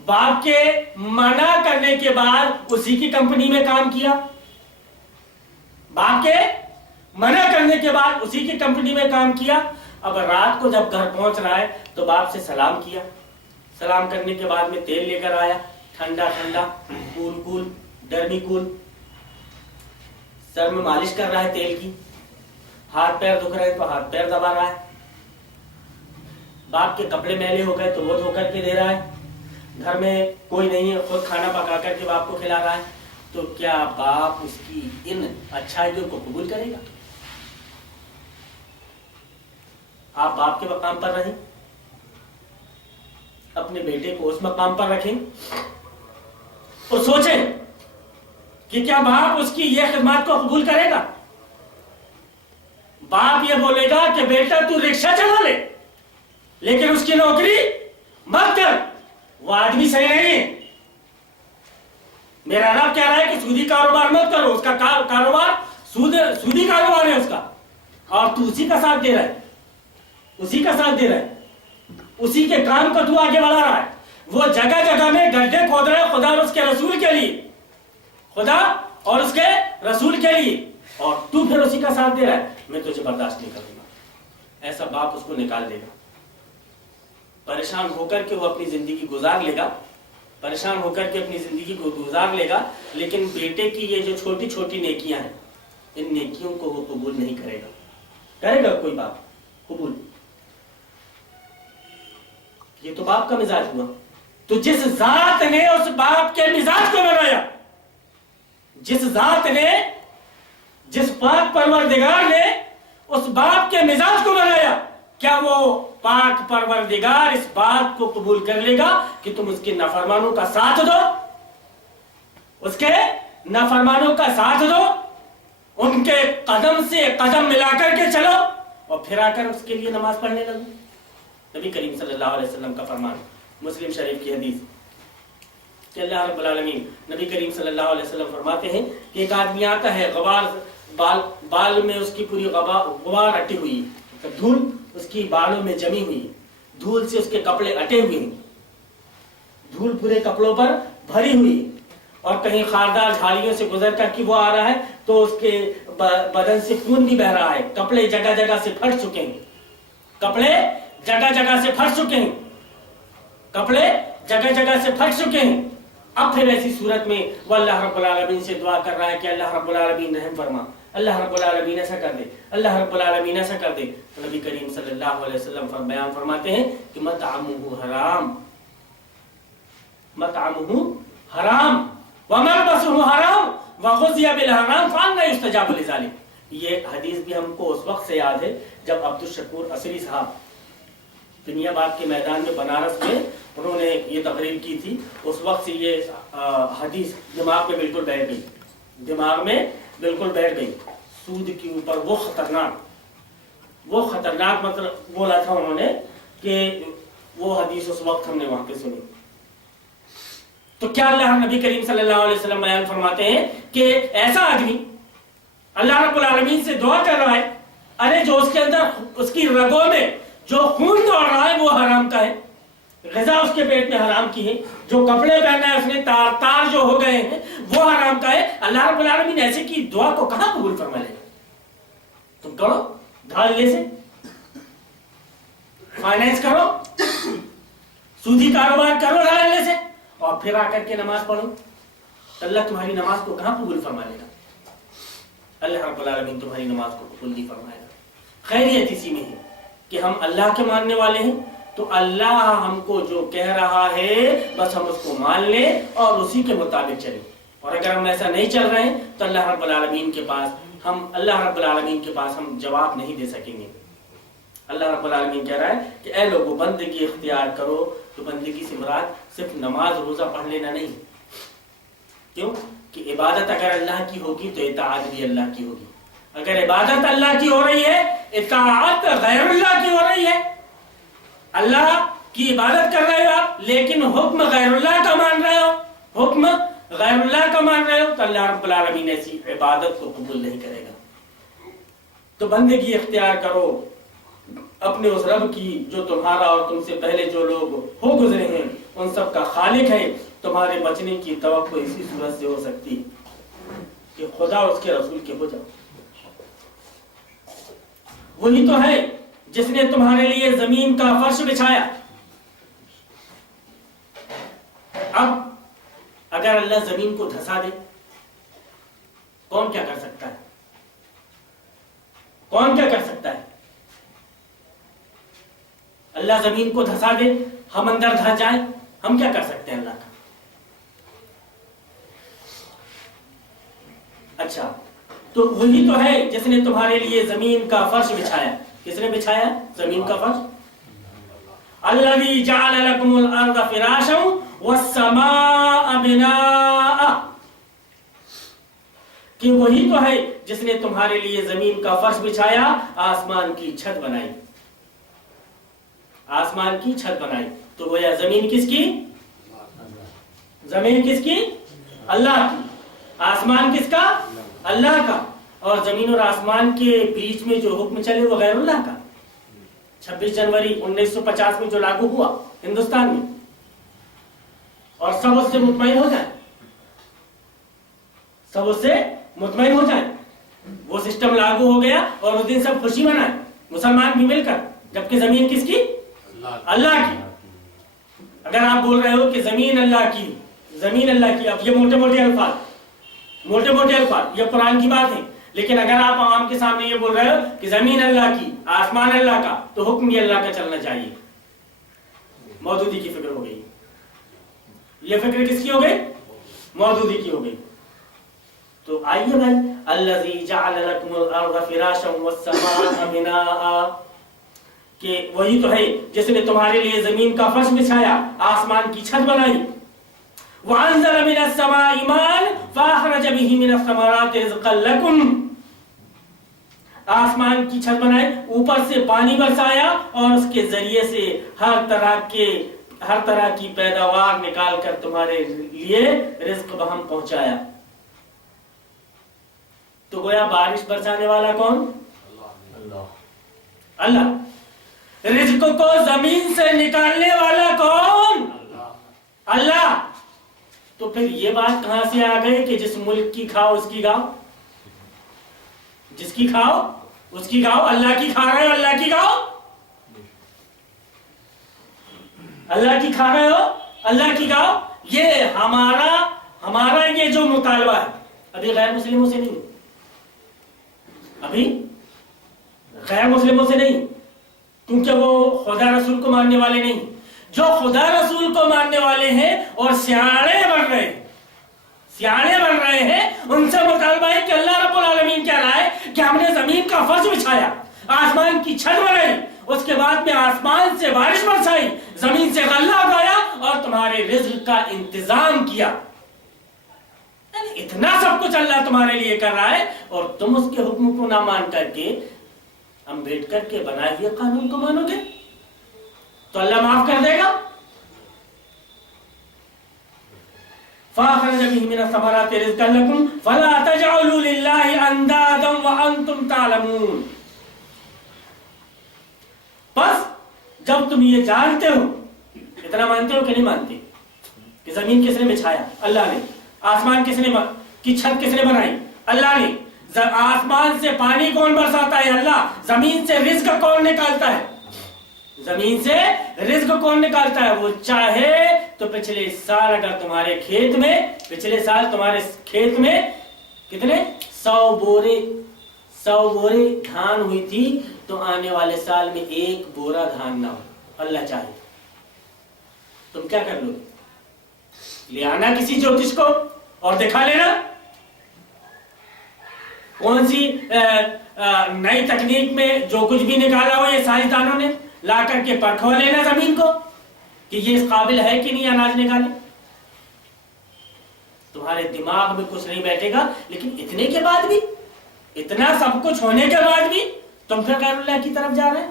باپ کے منع کرنے کے بعد اسی کی کمپنی میں کام کیا، باپ کے منع کرنے کے بعد اسی کی کمپنی میں کام کیا۔ اب رات کو جب گھر پہنچ رہا ہے تو باپ سے سلام کیا، سلام کرنے کے بعد میں تیل لے کر آیا، ٹھنڈا ٹھنڈا کول کول ڈرمی کول، سر میں مالش کر رہا ہے تیل کی، ہاتھ پیر دکھ رہے تو ہاتھ پیر دبا رہا ہے، باپ کے کپڑے میلے ہو گئے تو وہ دھو کر کے دے رہا ہے، گھر میں کوئی نہیں ہے خود کھانا پکا کر کے باپ کو کھلا رہا ہے، تو کیا باپ اس کی ان اچھائیوں کو قبول کرے گا؟ آپ باپ کے مقام پر رہیں، اپنے بیٹے کو اس مقام پر رکھیں اور سوچیں کہ کیا باپ اس کی یہ خدمات کو قبول کرے گا؟ باپ یہ بولے گا کہ بیٹا تو رکشہ چلا لے لیکن اس کی نوکری مت کر، وہ آدمی صحیح نہیں ہے، میرا رب کہہ رہا ہے کہ سودی کاروبار مت کرو، اس کا کاروبار سودی کاروبار ہے اس کا، اور تو اسی کا ساتھ دے رہا ہے، اسی کا ساتھ دے رہا ہے، اسی کے کام کو تو آگے بڑھا رہا ہے، وہ جگہ جگہ میں گڈھے کھود رہا ہے خدا اور اس کے رسول کے لیے، خدا اور اس کے رسول کے لیے، اور تو پھر اسی کا ساتھ دے رہا ہے، میں تجھے برداشت نہیں کروں گا۔ ایسا باپ اس کو نکال دے گا، پریشان ہو کر کے وہ اپنی زندگی گزار لے گا، پریشان ہو کر کے اپنی زندگی کو گزار لے گا، لیکن بیٹے کی یہ جو چھوٹی چھوٹی نیکیاں ہیں ان نیکیوں کو وہ قبول نہیں کرے گا۔ کرے گا کوئی باپ قبول؟ یہ تو باپ کا مزاج ہوا۔ تو جس ذات نے اس باپ کے مزاج کو بنایا، جس ذات نے، جس پاک پروردگار نے اس باپ کے مزاج کو بنایا، کیا وہ پاک پروردگار اس بات کو قبول کر لے گا کہ تم اس کے نافرمانوں کا ساتھ دو، اس کے نافرمانوں کا ساتھ دو، ان کے قدم سے قدم ملا کر کے چلو اور پھر آ کر اس کے لیے نماز پڑھنے لگو؟ نبی کریم صلی اللہ علیہ وسلم کا فرمان، مسلم شریف کی حدیث کہ اللہ رب العالمین، نبی کریم صلی اللہ علیہ وسلم فرماتے ہیں کہ ایک آدمی آتا ہے، غبار بال میں اس کی پوری غبار اٹی ہوئی، دھول اس کی بالوں میں جمی ہوئی، دھول سے اس کے کپڑے اٹے ہوئے، دھول پورے کپڑوں پر بھری ہوئی، اور کہیں خاردار جھاڑیوں سے گزر کر کے وہ آ رہا ہے تو اس کے بدن سے خون بھی بہ رہا ہے، کپڑے جگہ جگہ سے پھٹ چکے ہیں، کپڑے جگہ جگہ سے پھٹ چکے ہیں، کپڑے جگہ جگہ سے پھٹ چکے ہیں۔ اب پھر ایسی صورت میں وہ اللہ رب العالمین سے دعا کر رہا ہے کہ اللہ رب العالمین رحم فرما، اللہ رب العالمین ایسا کر دے، اللہ رب العالمین ایسا کر دے۔ تو نبی کریم صلی اللہ علیہ وسلم بیان فرماتے ہیں کہ مطعمہ حرام، مطعمہ حرام وملبسہ حرام وغذی بالحرام فانى يستجاب لذلك۔ یہ حدیث بھی ہم کو اس وقت سے یاد ہے جب عبدالشکور اصری صاحب دنیا باد کے میدان میں بنارس میں انہوں نے یہ تقریر کی تھی، اس وقت سے یہ حدیث دماغ میں بالکل بیٹھ گئی، دماغ میں بالکل بیٹھ گئی۔ سود کے اوپر وہ خطرناک مطلب بولا تھا انہوں نے کہ وہ حدیث اس وقت ہم نے وہاں پہ سنی۔ تو کیا اللہ نبی کریم صلی اللہ علیہ وسلم بیان فرماتے ہیں کہ ایسا آدمی اللہ رب العالمین سے دعا کر رہا ہے، ارے جو اس کے اندر، اس کی رگوں میں جو خون دوڑ رہا ہے وہ حرام کا ہے، غذا اس کے پیٹ میں حرام کی ہے، جو کپڑے پہنا ہے اس نے تار جو ہو گئے ہیں وہ حرام کا ہے، اللہ رب العالمین ایسے کی دعا کو کہاں قبول فرما لے گا؟ تم کرو دھاڑیے سے فائنینس کرو، سودی کاروبار کرو دھاڑیے سے، اور پھر آ کر کے نماز پڑھو، اللہ تمہاری نماز کو کہاں قبول فرما لے گا؟ اللہ رب العالمین تمہاری نماز کو قبول نہیں فرمائے گا۔ خیریت اسی میں ہے کہ ہم اللہ کے ماننے والے ہیں، تو اللہ ہم کو جو کہہ رہا ہے بس ہم اس کو مان لیں اور اسی کے مطابق چلیں، اور اگر ہم ایسا نہیں چل رہے ہیں تو اللہ رب العالمین کے پاس ہم جواب نہیں دے سکیں گے۔ اللہ رب العالمین کہہ رہا ہے کہ اے لوگو بندگی اختیار کرو، تو بندگی سے مراد صرف نماز روزہ پڑھ لینا نہیں، کیوں کہ عبادت اگر اللہ کی ہوگی تو اطاعت بھی اللہ کی ہوگی، اگر عبادت اللہ کی ہو رہی ہے اطاعت غیر اللہ کی ہو رہی ہے، اللہ کی عبادت کر رہے ہو آپ لیکن حکم غیر اللہ کا مان رہے ہو، حکم غیر اللہ کا مان رہے ہو، تو اللہ رب العالمین ایسی عبادت کو قبول نہیں کرے گا۔ تو بندگی اختیار کرو، اپنے اس رب کی جو تمہارا اور تم سے پہلے جو لوگ ہو گزرے ہیں ان سب کا خالق ہے. تمہارے بچنے کی توقع اسی صورت سے ہو سکتی کہ خدا اور اس کے رسول کے ہو جاؤ. وہی تو ہے جس نے تمہارے لیے زمین کا فرش بچھایا. اب اگر اللہ زمین کو دھسا دے کون کیا کر سکتا ہے؟ کون کیا کر سکتا ہے؟ اللہ زمین کو دھسا دے, ہم اندر دھس جائیں, ہم کیا کر سکتے ہیں اللہ کا؟ اچھا, تو وہی تو ہے جس نے تمہارے لیے زمین کا فرش بچھایا. کس نے بچھایا زمین کا فرش؟ الذی جعل لکم الارض فراشا والسماء بناء. کہ وہی تو ہے جس نے تمہارے لیے زمین کا فرش بچھایا, آسمان کی چھت بنائی. آسمان کی چھت بنائی. تو گویا زمین کس کی؟ زمین کس کی؟ اللہ کی. آسمان کس کا؟ اللہ کا. اور زمین اور آسمان کے بیچ میں جو حکم چلے وہ غیر اللہ کا. 26 جنوری 1950 میں جو لاگو ہوا ہندوستان میں, اور سب اس سے مطمئن ہو جائیں, سب اس سے مطمئن ہو جائیں. وہ سسٹم لاگو ہو گیا اور اس دن سب خوشی منائیں مسلمان بھی مل کر, جبکہ زمین کس کی؟ اللہ کی. اگر آپ بول رہے ہو کہ زمین اللہ کی, زمین اللہ کی, اب یہ موٹے موٹے الفاظ, یہ قرآن کی بات ہے, لیکن اگر آپ عوام کے سامنے یہ بول رہے ہو کہ زمین اللہ کی, آسمان اللہ کا, تو حکم یہ اللہ کا چلنا چاہیے. مودودی کی فکر ہو گئی. یہ فکر کس کی ہو گئی؟ مودودی کی ہو گئی. تو آئیے بھائی, الذی جعل لکم الارض فراشا والسماء بناء, کہ وہی تو ہے جس نے تمہارے لیے زمین کا فرش بچھایا, آسمان کی چھت بنائی. وَأَنزَلَ مِنَ السَّمَاءِ مَاءً فَأَخْرَجَ بِهِ مِنَ الثَّمَرَاتِ رِزْقًا لَكُمْ. آسمان کی چھت بنائی, اوپر سے پانی برسایا اور اس کے ذریعے سے ہر طرح کی پیداوار نکال کر تمہارے لیے رزق بہم پہنچایا. تو گویا بارش برسانے والا کون؟ اللہ. رزق کو زمین سے نکالنے والا کون؟ اللہ. تو پھر یہ بات کہاں سے آ گئی کہ جس ملک کی کھاؤ اس کی گاؤ, جس کی کھاؤ اس کی گاؤ, اللہ کی کھا رہے ہو اللہ کی گاؤ, اللہ کی کھا رہے ہو اللہ کی گاؤ. یہ ہمارا یہ جو مطالبہ ہے ابھی غیر مسلموں سے نہیں, ابھی غیر مسلموں سے نہیں, کیونکہ وہ خدا رسول کو ماننے والے نہیں. جو خدا رسول کو ماننے والے ہیں اور سیاڑے بن رہے ہیں, ان سے مطالبہ ہے کہ اللہ رب العالمین کیا لائے کہ ہم نے زمین کا فرش بچھایا, آسمان کی چھت بنائی, اس کے بعد میں آسمان سے بارش برسائی, زمین سے غلہ اگایا اور تمہارے رزق کا انتظام کیا. یعنی اتنا سب کچھ اللہ تمہارے لیے کر رہا ہے اور تم اس کے حکم کو نہ مان کر کے ہم بیٹھ کر کے بنائے ہوئے قانون کو مانو گے تو اللہ معاف کر دے گا. فَأَخْرَجَ بِهِ مِنَ الثَّمَرَاتِ رِزْقًا لَكُمْ فَلَا تَجْعَلُوا لِلَّهِ أَنْدَادًا وَأَنْتُمْ تَعْلَمُونَ. بس جب تم یہ جانتے ہو, اتنا مانتے ہو کہ نہیں مانتے کہ زمین کس نے بچھایا؟ اللہ نے. آسمان کی چھت کس نے بنائی؟ اللہ نے. آسمان سے پانی کون برساتا ہے؟ اللہ. زمین سے رزق کون نکالتا ہے؟ زمین سے رزق کون نکالتا ہے؟ وہ چاہے تو پچھلے سال اگر تمہارے کھیت میں, پچھلے سال تمہارے کھیت میں کتنے 100 بورے دھان ہوئی تھی, تو آنے والے سال میں 1 بورا دھان نہ ہو. اللہ چاہے تم کیا کر لو گے؟ لے آنا کسی جوتش کو اور دکھا لینا. کون سی نئی تکنیک میں جو کچھ بھی نکالا ہو یہ سائنسدانوں نے, لا کر کے پرکھوا لینا زمین کو کہ یہ اس قابل ہے کہ نہیں اناج نکالے. تمہارے دماغ میں کچھ نہیں بیٹھے گا. لیکن اتنے کے بعد بھی, اتنا سب کچھ ہونے کے بعد بھی تم پھر غیر اللہ کی طرف جا رہے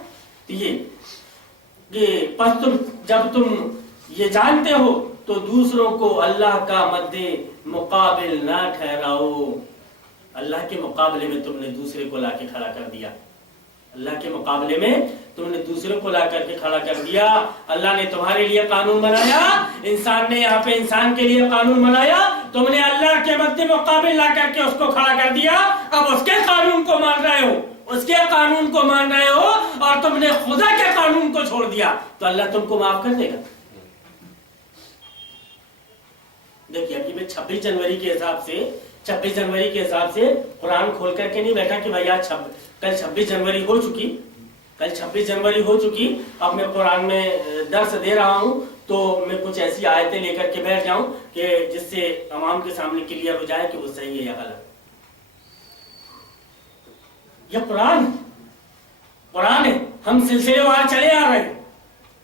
ہیں. پس جب تم یہ جانتے ہو تو دوسروں کو اللہ کا مد مقابل نہ ٹھہراؤ. اللہ کے مقابلے میں تم نے دوسرے کو لا کے کھڑا کر دیا. اللہ کے مقابلے میں تم نے دوسروں کو لا کر کے کھڑا کر دیا. اللہ نے تمہارے لیے قانون بنایا, انسان نے یہاں پہ انسان کے لیے قانون بنایا, تم نے اللہ کے مد مقابل لا کر کے اس کو کھڑا کر دیا. اب اس کے قانون کو مان رہے ہو, اس کے قانون کو مان رہے ہو, اور تم نے خدا کے قانون کو چھوڑ دیا, تو اللہ تم کو معاف کر دے گا. دیکھیے ابھی میں 26 جنوری کے حساب سے قرآن کھول کر کے نہیں بیٹھا کہ بھائی آج کل 26 جنوری ہو چکی, اب میں قرآن میں درس دے رہا ہوں تو میں کچھ ایسی آیتیں لے کر کے بیٹھ جاؤں کہ جس سے عوام کے سامنے کلیئر ہو جائے کہ وہ صحیح ہے یا غلط. یہ قرآن ہے, ہم سلسلے وار چلے آ رہے ہیں,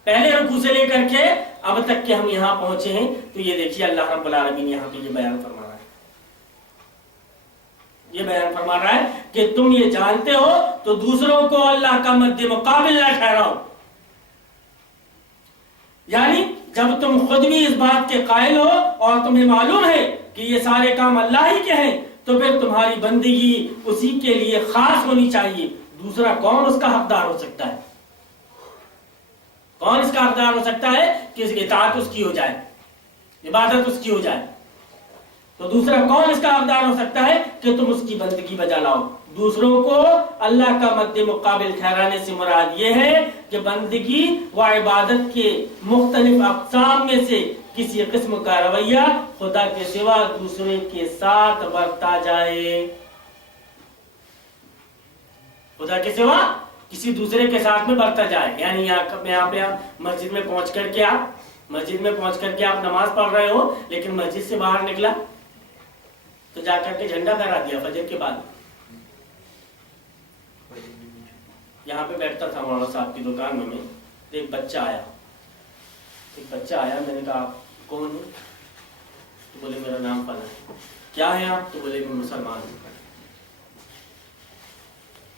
پہلے رکوع سے لے کر کے اب تک کہ ہم یہاں پہنچے ہیں. تو یہ دیکھیے اللہ رب العالمین یہاں پہ یہ بیان فرما رہا ہے کہ تم یہ جانتے ہو تو دوسروں کو اللہ کا مد مقابل نہ ٹھہراؤ. یعنی جب تم خود بھی اس بات کے قائل ہو اور تمہیں معلوم ہے کہ یہ سارے کام اللہ ہی کے ہیں, تو پھر تمہاری بندگی اسی کے لیے خاص ہونی چاہیے. دوسرا کون اس کا حقدار ہو سکتا ہے؟ کون اس کا حقدار ہو سکتا ہے کہ اطاعت اس کی ہو جائے, عبادت اس کی ہو جائے؟ تو دوسرا کون اس کا حقدار ہو سکتا ہے کہ تم اس کی بندگی بجا لاؤ؟ دوسروں کو اللہ کا مد مقابل ٹھہرانے سے مراد یہ ہے کہ بندگی و عبادت کے مختلف اقسام میں سے کسی قسم کا رویہ خدا کے سوا دوسرے کے ساتھ برتا جائے. خدا کے سوا کسی دوسرے کے ساتھ میں برتا جائے. یعنی یہاں پہ مسجد میں پہنچ کر کے آپ نماز پڑھ رہے ہو, لیکن مسجد سے باہر نکلا تو جا کر کے جھنڈا پھہرا دیا فجر کے بعد. یہاں پہ بیٹھتا تھا مولانا صاحب کی دکان میں, ایک بچہ آیا, میں نے کہا آپ کون ہو؟ تو بولے میرا نام فلاں ہے. کیا ہے آپ؟ تو بولے میں مسلمان ہوں.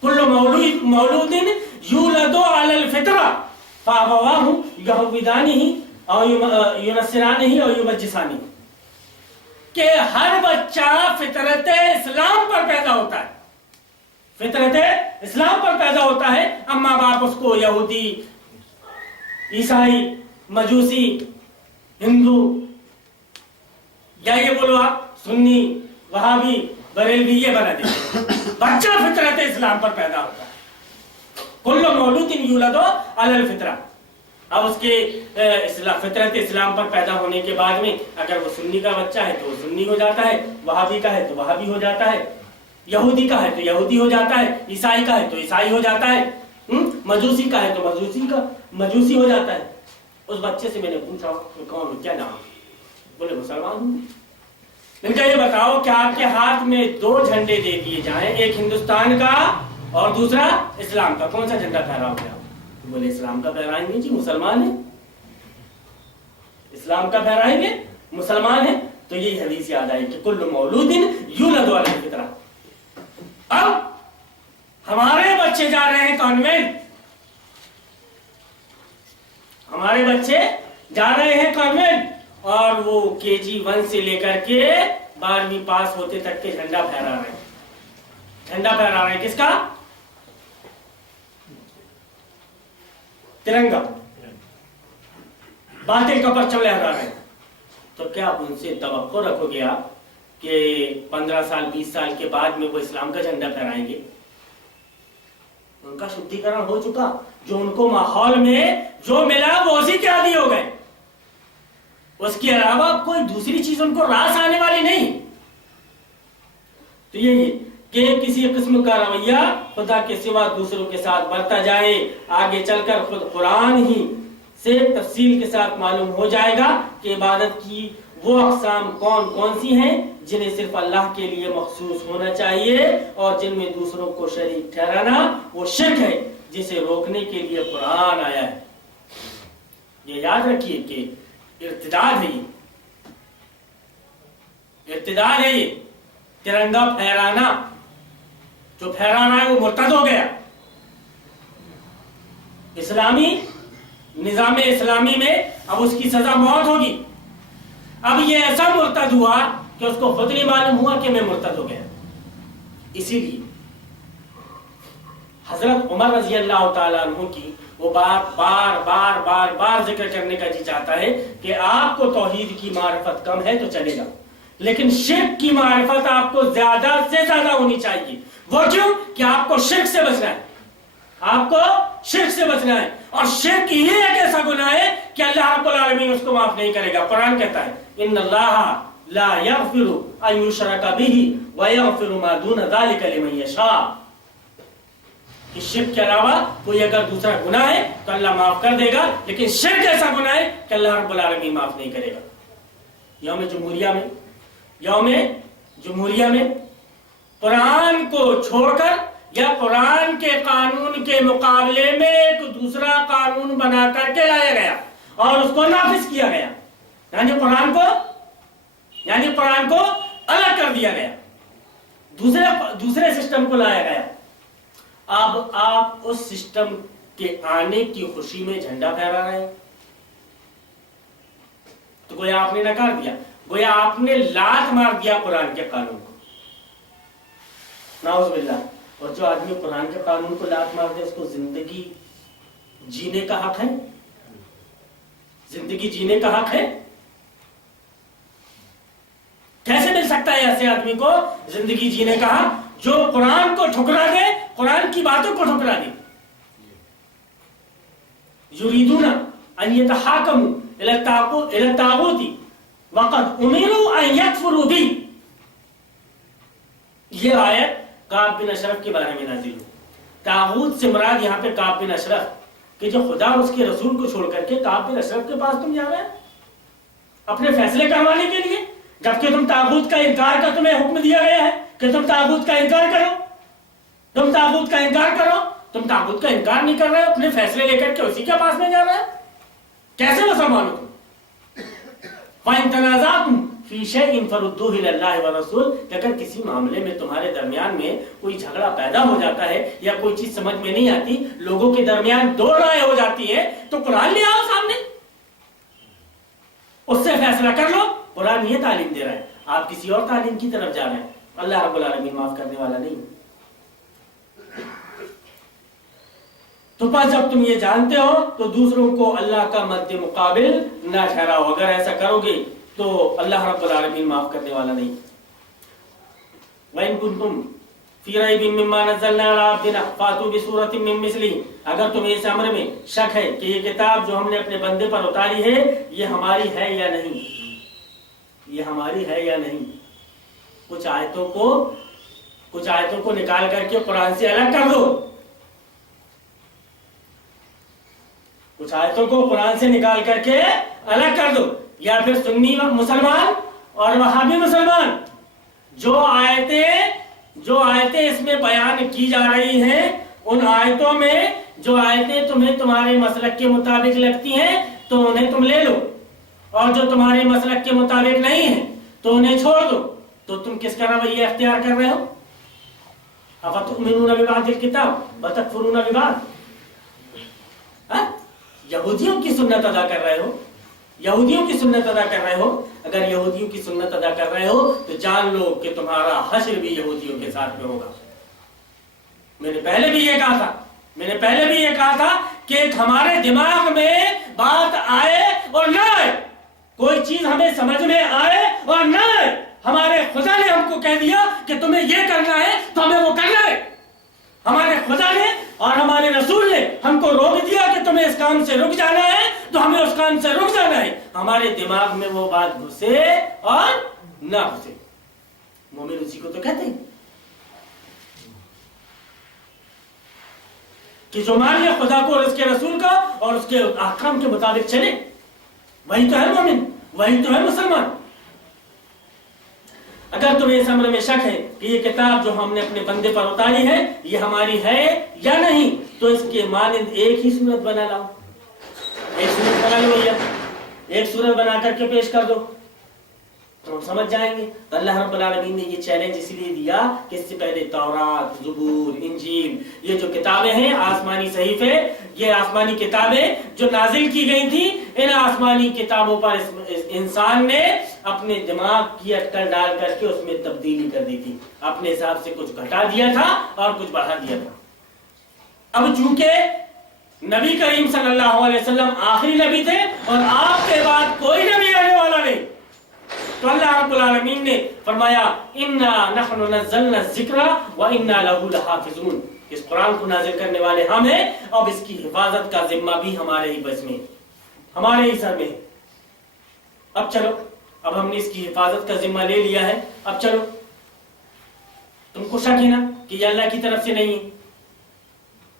کل مولود یولد علی الفطرہ فابواہ یہودانہ او ینصرانہ او یمجسانہ, کہ ہر بچہ فطرت اسلام پر پیدا ہوتا ہے, فطرت اسلام پر پیدا ہوتا ہے. اما باپ اس کو یہودی, عیسائی, مجوسی, ہندو, یا یہ بولو آپ سنی, وہابی, بریلوی, یہ بنا دیتے. بچہ فطرت اسلام پر پیدا ہوتا ہے. کل مولود یولد علی الفطرہ. اب اس کے فطرت اسلام پر پیدا ہونے کے بعد میں اگر وہ سنی کا بچہ ہے تو وہ سنی ہو جاتا ہے, وہابی کا ہے تو وہابی ہو جاتا ہے, یہودی کا ہے تو یہودی ہو جاتا ہے, عیسائی کا ہے تو عیسائی ہو جاتا ہے, مجوسی کا ہے تو مجوسی ہو جاتا ہے. اس بچے سے میں نے پوچھا کون ہو, کیا نام؟ بولے مسلمان ہوں. میں نے کہا یہ بتاؤ کہ آپ کے ہاتھ میں 2 جھنڈے دے دیے جائیں, ایک ہندوستان کا اور دوسرا اسلام کا, کون سا جھنڈا پھہراؤ گے آپ؟ بولے اسلام کا پھہرائیں گے جی, مسلمان ہیں. اسلام کا پھہرائیں گے, مسلمان ہیں. تو یہی حدیث یاد آئی کہ کل مولود یولد علی الفطرہ. اب ہمارے بچے جا رہے ہیں کانوینٹ, اور وہ KG1 سے لے کر کے 12ویں پاس ہوتے تک کے جھنڈا پھہرا رہے ہیں. کس کا؟ ترنگا, باطل کا پرچم لہرا رہے ہیں. تو کیا آپ ان سے توقع رکھو گے آپ کہ 15 سال 20 سال کے بعد میں وہ اسلام کا جھنڈا پھہرائیں گے؟ ان کا شدھیکرن ہو چکا, جو ان کو ماحول میں جو ملا وہ اسی کے عادی ہو گئے. اس کے علاوہ کوئی دوسری چیز ان کو راس آنے والی نہیں. تو یہ کہ کسی قسم کا رویہ خدا کے سوا دوسروں کے ساتھ برتا جائے, آگے چل کر خود قرآن ہی سے تفصیل کے ساتھ معلوم ہو جائے گا کہ عبادت کی وہ اقسام کون کون سی ہیں جنہیں صرف اللہ کے لیے مخصوص ہونا چاہیے, اور جن میں دوسروں کو شریک ٹھہرانا وہ شرک ہے جسے روکنے کے لیے قرآن آیا ہے. یہ یاد رکھیے کہ ارتداد ہے یہ ترنگا پھہرانا. جو پھیرانا ہے وہ مرتد ہو گیا. اسلامی نظام اسلامی میں اب اس کی سزا موت ہوگی. اب یہ ایسا مرتد ہوا کہ اس کو خود نہیں معلوم ہوا کہ میں مرتد ہو گیا. اسی لیے حضرت عمر رضی اللہ تعالیٰ عنہ کی وہ بات بار بار بار بار ذکر کرنے کا جی چاہتا ہے کہ آپ کو توحید کی معرفت کم ہے تو چلے گا، لیکن شرک کی معرفت آپ کو زیادہ سے زیادہ ہونی چاہیے۔ وہ کیوں؟ کہ آپ کو شرک سے بچنا ہے، آپ کو شرک سے بچنا ہے، اور شرک یہ ایک ایسا گناہ ہے کہ اللہ رب العالمین اس کو معاف نہیں کرے گا۔ قرآن کہتا ہے ان اللہ لا یغفر ان یشرک بہ ویغفر ما دون ذلک لمن یشاء، کہ شرک کے علاوہ کوئی اگر دوسرا گناہ ہے تو اللہ معاف کر دے گا، لیکن شرک ایسا گناہ ہے کہ اللہ رب العالمین معاف نہیں کرے گا۔ یوم جمہوریہ میں قرآن کو چھوڑ کر یا قرآن کے قانون کے مقابلے میں ایک دوسرا قانون بنا کر کے لایا گیا اور اس کو نافذ کیا گیا، یعنی قرآن کو الگ کر دیا گیا، دوسرے سسٹم کو لایا گیا۔ اب آپ اس سسٹم کے آنے کی خوشی میں جھنڈا پھہرا رہے ہیں، تو گویا آپ نے نکار دیا، گویا آپ نے لات مار دیا قرآن کے قانون کو، نعوذ باللہ۔ اور جو آدمی قرآن کے قانون کو لات مار دے اس کو زندگی جینے کا حق ہے؟ زندگی جینے کا حق ہے؟ کیسے مل سکتا ہے ایسے آدمی کو زندگی جینے کا حق جو قرآن کو ٹھکرا دے، قرآن کی باتوں کو ٹھکرا دے؟ یریدون ان یتحاکموا الی الطاغوت وقد امروا ان یکفروا بہ، یہ آیت کعب بن اشرف کے بارے میں نازل ہوئی۔ طاغوت سے مراد یہاں پہ کعب بن اشرف، کہ جو خدا اور اس کے رسول کو چھوڑ کر کے کعب بن اشرف کے پاس تم جا رہے ہیں اپنے فیصلے کروانے کے لیے، جبکہ تم طاغوت کا انکار کا تمہیں حکم دیا گیا ہے کہ تم طاغوت کا انکار کرو، تم طاغوت کا انکار کرو، تم طاغوت کا انکار نہیں کر رہے ہو، اپنے فیصلے لے کر کے اسی کے پاس میں جا رہے ہیں، کیسے مسلمان ہو تم؟ وَإِن تَنَازَعْتُمْ فِي شَيْءٍ فَرُدُّوهُ إِلَى اللَّهِ وَالرَّسُولِ، کہ اگر کسی معاملے میں تمہارے درمیان میں کوئی جھگڑا پیدا ہو جاتا ہے یا کوئی چیز سمجھ میں نہیں آتی، لوگوں کے درمیان دو رائے ہو جاتی ہے، تو قرآن لے آؤ سامنے، اس سے فیصلہ کر لو۔ قرآن یہ تعلیم دے رہا ہے، آپ کسی اور تعلیم کی طرف جا رہے ہیں۔ اللہ رب العالمین معاف کرنے والا نہیں۔ تو پس جب تم یہ جانتے ہو تو دوسروں کو اللہ کا مد مقابل نہ ٹھہراؤ، اگر ایسا کرو گے تو اللہ رب العالمین معاف کرنے والا نہیں۔ وَإِن كُنتُمْ فِي رَيْبٍ مِّمَّا نَزَّلْنَا عَلَىٰ عَبْدِنَا فَأْتُوا بِسُورَةٍ مِّن مِّثْلِهِ، اگر تمہیں اس امر میں شک ہے کہ یہ کتاب جو ہم نے اپنے بندے پر اتاری ہے یہ ہماری ہے یا نہیں، یہ ہماری ہے یا نہیں، کچھ آیتوں کو نکال کر کے قرآن سے الگ کر دو، کچھ آیتوں کو قرآن سے نکال کر کے الگ کر دو، یا پھر سنی مسلمان اور وہابی مسلمان جو آیتیں اس میں بیان کی جا رہی ہیں، ان آیتوں میں جو آیتیں تمہیں تمہارے مسلک کے مطابق لگتی ہیں تو انہیں تم لے لو، اور جو تمہارے مسلک کے مطابق نہیں ہیں تو انہیں چھوڑ دو۔ تو تم کس کا رویہ اختیار کر رہے ہو؟ افتؤمنون ببعض الکتاب وتکفرون ببعض، یہودیوں کی سنت ادا کر رہے ہو، یہودیوں کی سنت ادا کر رہے ہو۔ اگر یہودیوں کی سنت ادا کر رہے ہو تو جان لو کہ تمہارا حشر بھی یہودیوں کے ساتھ میں ہوگا۔ میں نے پہلے بھی یہ کہا تھا کہ ہمارے دماغ میں بات آئے اور نہ آئے، کوئی چیز ہمیں سمجھ میں آئے اور نہ آئے، ہمارے خدا نے ہم کو کہہ دیا کہ تمہیں یہ کرنا ہے تو ہمیں وہ کرنا ہے، ہمارے خدا نے اور ہمارے رسول نے ہم کو روک دیا کہ تمہیں اس کام سے رک جانا ہے تو ہمیں اس کام سے رک جانا ہے۔ ہمارے دماغ میں وہ بات گھسے اور نہ گھسے، مومن اسی کو تو کہتے ہیں کہ جو مانے خدا کو اور اس کے رسول کا اور اس کے احکام کے مطابق چلے، وہی تو ہے مومن، وہی تو ہے مسلمان۔ اگر تمہیں اس امر میں شک ہے کہ یہ کتاب جو ہم نے اپنے بندے پر اتاری ہے یہ ہماری ہے یا نہیں، تو اس کے مانند ایک ہی صورت بنا لاؤ، ایک صورت بنا لو، یا ایک صورت بنا کر کے پیش کر دو تو ہم سمجھ جائیں گے۔ اللہ رب العالمین نے یہ چیلنج اس لیے دیا کہ اس سے پہلے تورات، زبور، انجیل، یہ جو کتابیں ہیں آسمانی صحیفے، یہ آسمانی کتابیں جو نازل کی گئی تھی، ان آسمانی کتابوں پر انسان نے اپنے دماغ کی اٹکل ڈال کر کے اس میں تبدیلی کر دی تھی، اپنے حساب سے کچھ گھٹا دیا تھا اور کچھ بڑھا دیا تھا۔ اب چونکہ نبی کریم صلی اللہ علیہ وسلم آخری نبی تھے اور آپ کے بعد کوئی نبی آنے والا نہیں، تو اللہ رب العالمین نے فرمایا انا نحن نزلنا الذکر وانا له لحافظون، اس قرآن کو نازل کرنے والے ہم ہیں، اب اس کی حفاظت کا ذمہ بھی ہمارے ہی بس میں، ہمارے ہی سر میں۔ اب چلو، اب ہم نے اس کی حفاظت کا ذمہ لے لیا ہے، اب چلو، تم کو شک ہے نا کہ یہ اللہ کی طرف سے نہیں ہے،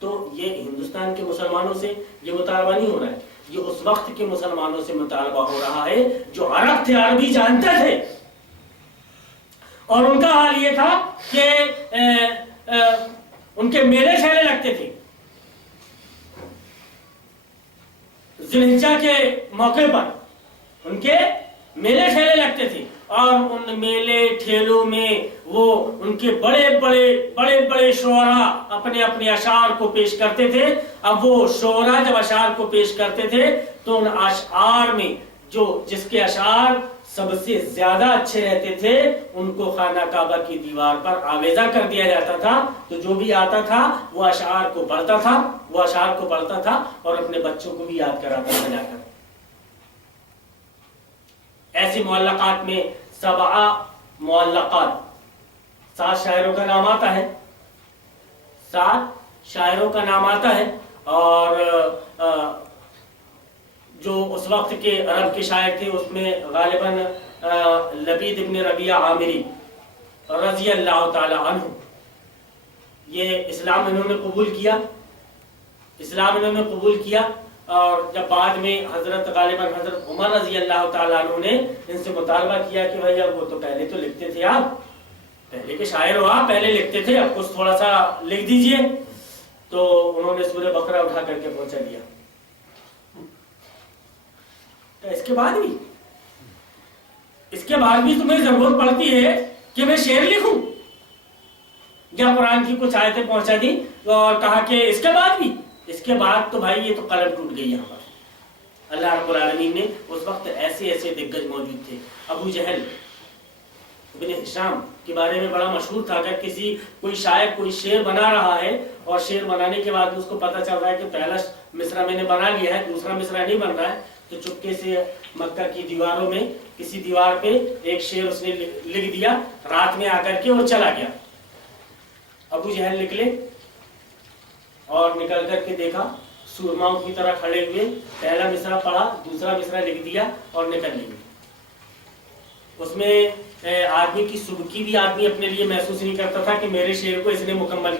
تو یہ ہندوستان کے مسلمانوں سے یہ مطالبہ نہیں ہو رہا ہے، یہ اس وقت کے مسلمانوں سے مطالبہ ہو رہا ہے جو عرب تھے، عربی جانتے تھے، اور ان کا حال یہ تھا کہ ان کے میلے شیلے لگتے تھے ذی الحجہ کے موقع پر، ان کے میلے ٹھیلے لگتے تھے، اور ان میلے ٹھیلوں میں وہ ان کے بڑے بڑے شعراء اپنے اپنے اشعار کو پیش کرتے تھے۔ اب وہ شعراء جب اشعار کو پیش کرتے تھے تو ان اشعار میں جس کے اشعار سب سے زیادہ اچھے رہتے تھے ان کو خانہ کعبہ کی دیوار پر آویزہ کر دیا جاتا تھا، تو جو بھی آتا تھا وہ اشعار کو پڑھتا تھا اور اپنے بچوں کو بھی یاد کراتا تھا جا کر۔ ایسی معلقات میں 7 معلقات، 7 شاعروں کا نام آتا ہے، 7 شاعروں کا نام آتا ہے، اور جو اس وقت کے عرب کے شاعر تھے اس میں غالباً لبید ابن ربیعہ عامری رضی اللہ تعالی عنہ، یہ اسلام انہوں نے قبول کیا، اور جب بعد میں غالباً حضرت عمر رضی اللہ تعالیٰ عنہ نے ان سے مطالبہ کیا کہ بھائی اب وہ تو پہلے تو لکھتے تھے، آپ پہلے کے شاعر ہو، آپ پہلے لکھتے تھے، اب کچھ تھوڑا سا لکھ دیجئے، تو انہوں نے سورہ بقرہ اٹھا کر کے پہنچا دیا۔ اس کے بعد بھی تمہیں ضرورت پڑتی ہے کہ میں شعر لکھوں، یا قرآن کی کچھ آیتیں پہنچا دی اور کہا کہ اس کے بعد تو بھائی یہ تو قلم ٹوٹ گئی یہاں پر۔ اللہ رب العالمین نے اس وقت ایسے دگگج موجود تھے۔ ابو جہل ابن ہشام کے بارے میں بڑا مشہور تھا، اگر کوئی شاعر کوئی شعر بنا رہا ہے اور شعر بنانے کے بعد اس کو پتہ چل رہا ہے کہ پہلا مصرع میں نے بنا لیا ہے، دوسرا مصرع نہیں بن رہا ہے، تو چپکے سے مکہ کی دیواروں میں کسی دیوار پہ ایک شعر اس نے لکھ دیا رات میں آ کر کے اور چلا گیا۔ ابو جہل نکلے اور نکل کر کے دیکھا سورماؤں کی طرح کھڑے ہوئے، پہلا مصرع پڑھا، دوسرا مصرع لکھ دیا اور نکل لیے۔ اس میں آدمی کی سبکی بھی آدمی اپنے لیے محسوس نہیں کرتا تھا کہ میرے شعر کو اس نے مکمل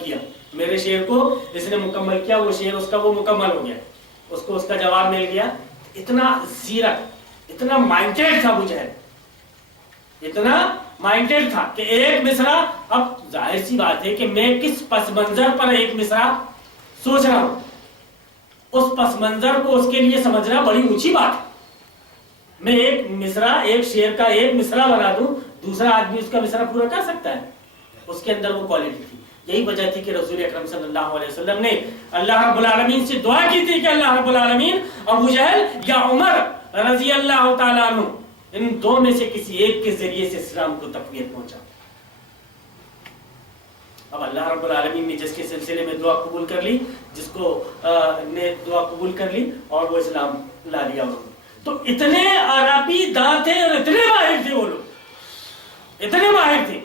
کیا، وہ شعر اس کا وہ مکمل ہو گیا، اس کو اس کا جواب مل گیا۔ اتنا زیرک، اتنا مائنڈیڈ تھا ابو جہل، اتنا مائنڈیڈ تھا کہ ایک مصرع، اب ظاہر سی بات ہے کہ میں کس پس منظر پر ایک مصرع سوچ رہا ہوں، اس پس منظر کو اس کے لیے سمجھنا بڑی اونچی بات ہے۔ میں ایک شعر کا ایک مصرع بنا دوں، دوسرا آدمی اس کا مصرع پورا کر سکتا ہے، اس کے اندر وہ کوالٹی تھی۔ یہی وجہ تھی کہ رسول اکرم صلی اللہ علیہ وسلم نے اللہ رب العالمین سے دعا کی تھی کہ اللہ رب العالمین ابو جہل یا عمر رضی اللہ تعالیٰ عنہ، ان دو میں سے کسی ایک کے ذریعے سے اسلام کو تقویت پہنچا۔ اب اللہ رب العالمین نے جس کے سلسلے میں دعا قبول کر لی، جس کو نے دعا قبول کر لی اور وہ اسلام لا لیا انہوں نے، تو اتنے عربی داں تھے اور اتنے ماہر تھے، وہ لوگ اتنے ماہر تھے،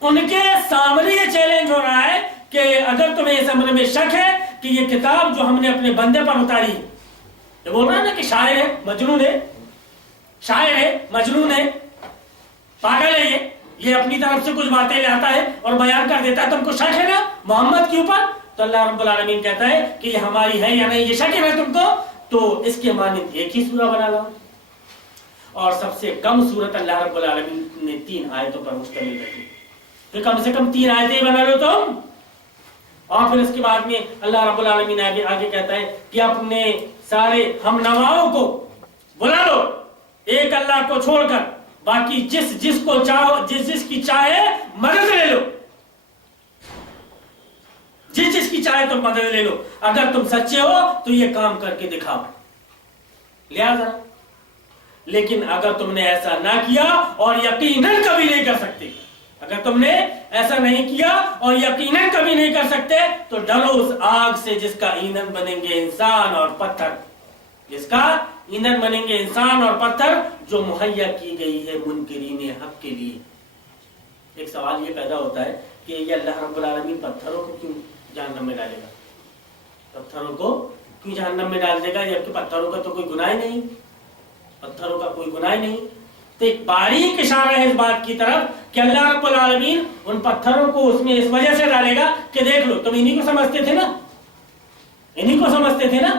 ان کے سامنے یہ چیلنج ہو رہا ہے کہ اگر تمہیں اس امر میں شک ہے کہ یہ کتاب جو ہم نے اپنے بندے پر اتاری، یہ بول رہا ہے نا کہ شاعر ہے، مجنون ہے، پاگل ہے، یہ اپنی طرف سے کچھ باتیں لاتا ہے اور بیان کر دیتا ہے، تم کو شک ہے نا محمد کے اوپر؟ تو اللہ رب العالمین کہتا ہے کہ یہ ہماری ہے یا نہیں، یہ شک ہے نا تم کو، تو اس کے مانند ایک ہی سورہ بنا لاؤ۔ اور سب سے کم سورت اللہ رب العالمین نے 3 آیتوں پر مشتمل رکھی، کہ کم سے کم 3 آیتیں بنا لو تم۔ اور پھر اس کے بعد میں اللہ رب العالمین آگے کہتا ہے کہ اپنے سارے ہم نواؤں کو بلا لو، ایک اللہ کو چھوڑ کر، باقی جس کو چاہو، جس کی چاہے مدد لے لو، جس کی چاہے تم مدد لے لو، اگر تم سچے ہو تو یہ کام کر کے دکھاؤ، لہذا لیکن اگر تم نے ایسا نہ کیا، اور یقیناً کبھی نہیں کر سکتے، اگر تم نے ایسا نہیں کیا اور یقیناً کبھی نہیں کر سکتے تو ڈرو اس آگ سے جس کا ایندھن بنیں گے انسان اور پتھر، جس کا ایندھن بنیں گے انسان اور پتھر، جو مہیا کی گئی ہے منکرین حق کے لیے۔ ایک سوال یہ پیدا ہوتا ہے کہ یہ اللہ رب العالمین پتھروں کو کیوں جہنم میں ڈالے گا؟ پتھروں کو کیوں جہنم میں ڈال دے گا جبکہ پتھروں کا تو کوئی گناہ ہی نہیں، پتھروں کا کوئی گناہ ہی نہیں۔ تو ایک باریک اشارہ ہے اس بات کی طرف کہ اللہ رب العالمین ان پتھروں کو اس میں اس وجہ سے ڈالے گا کہ دیکھ لو، تم انہی کو سمجھتے تھے نا، انہی کو سمجھتے تھے نا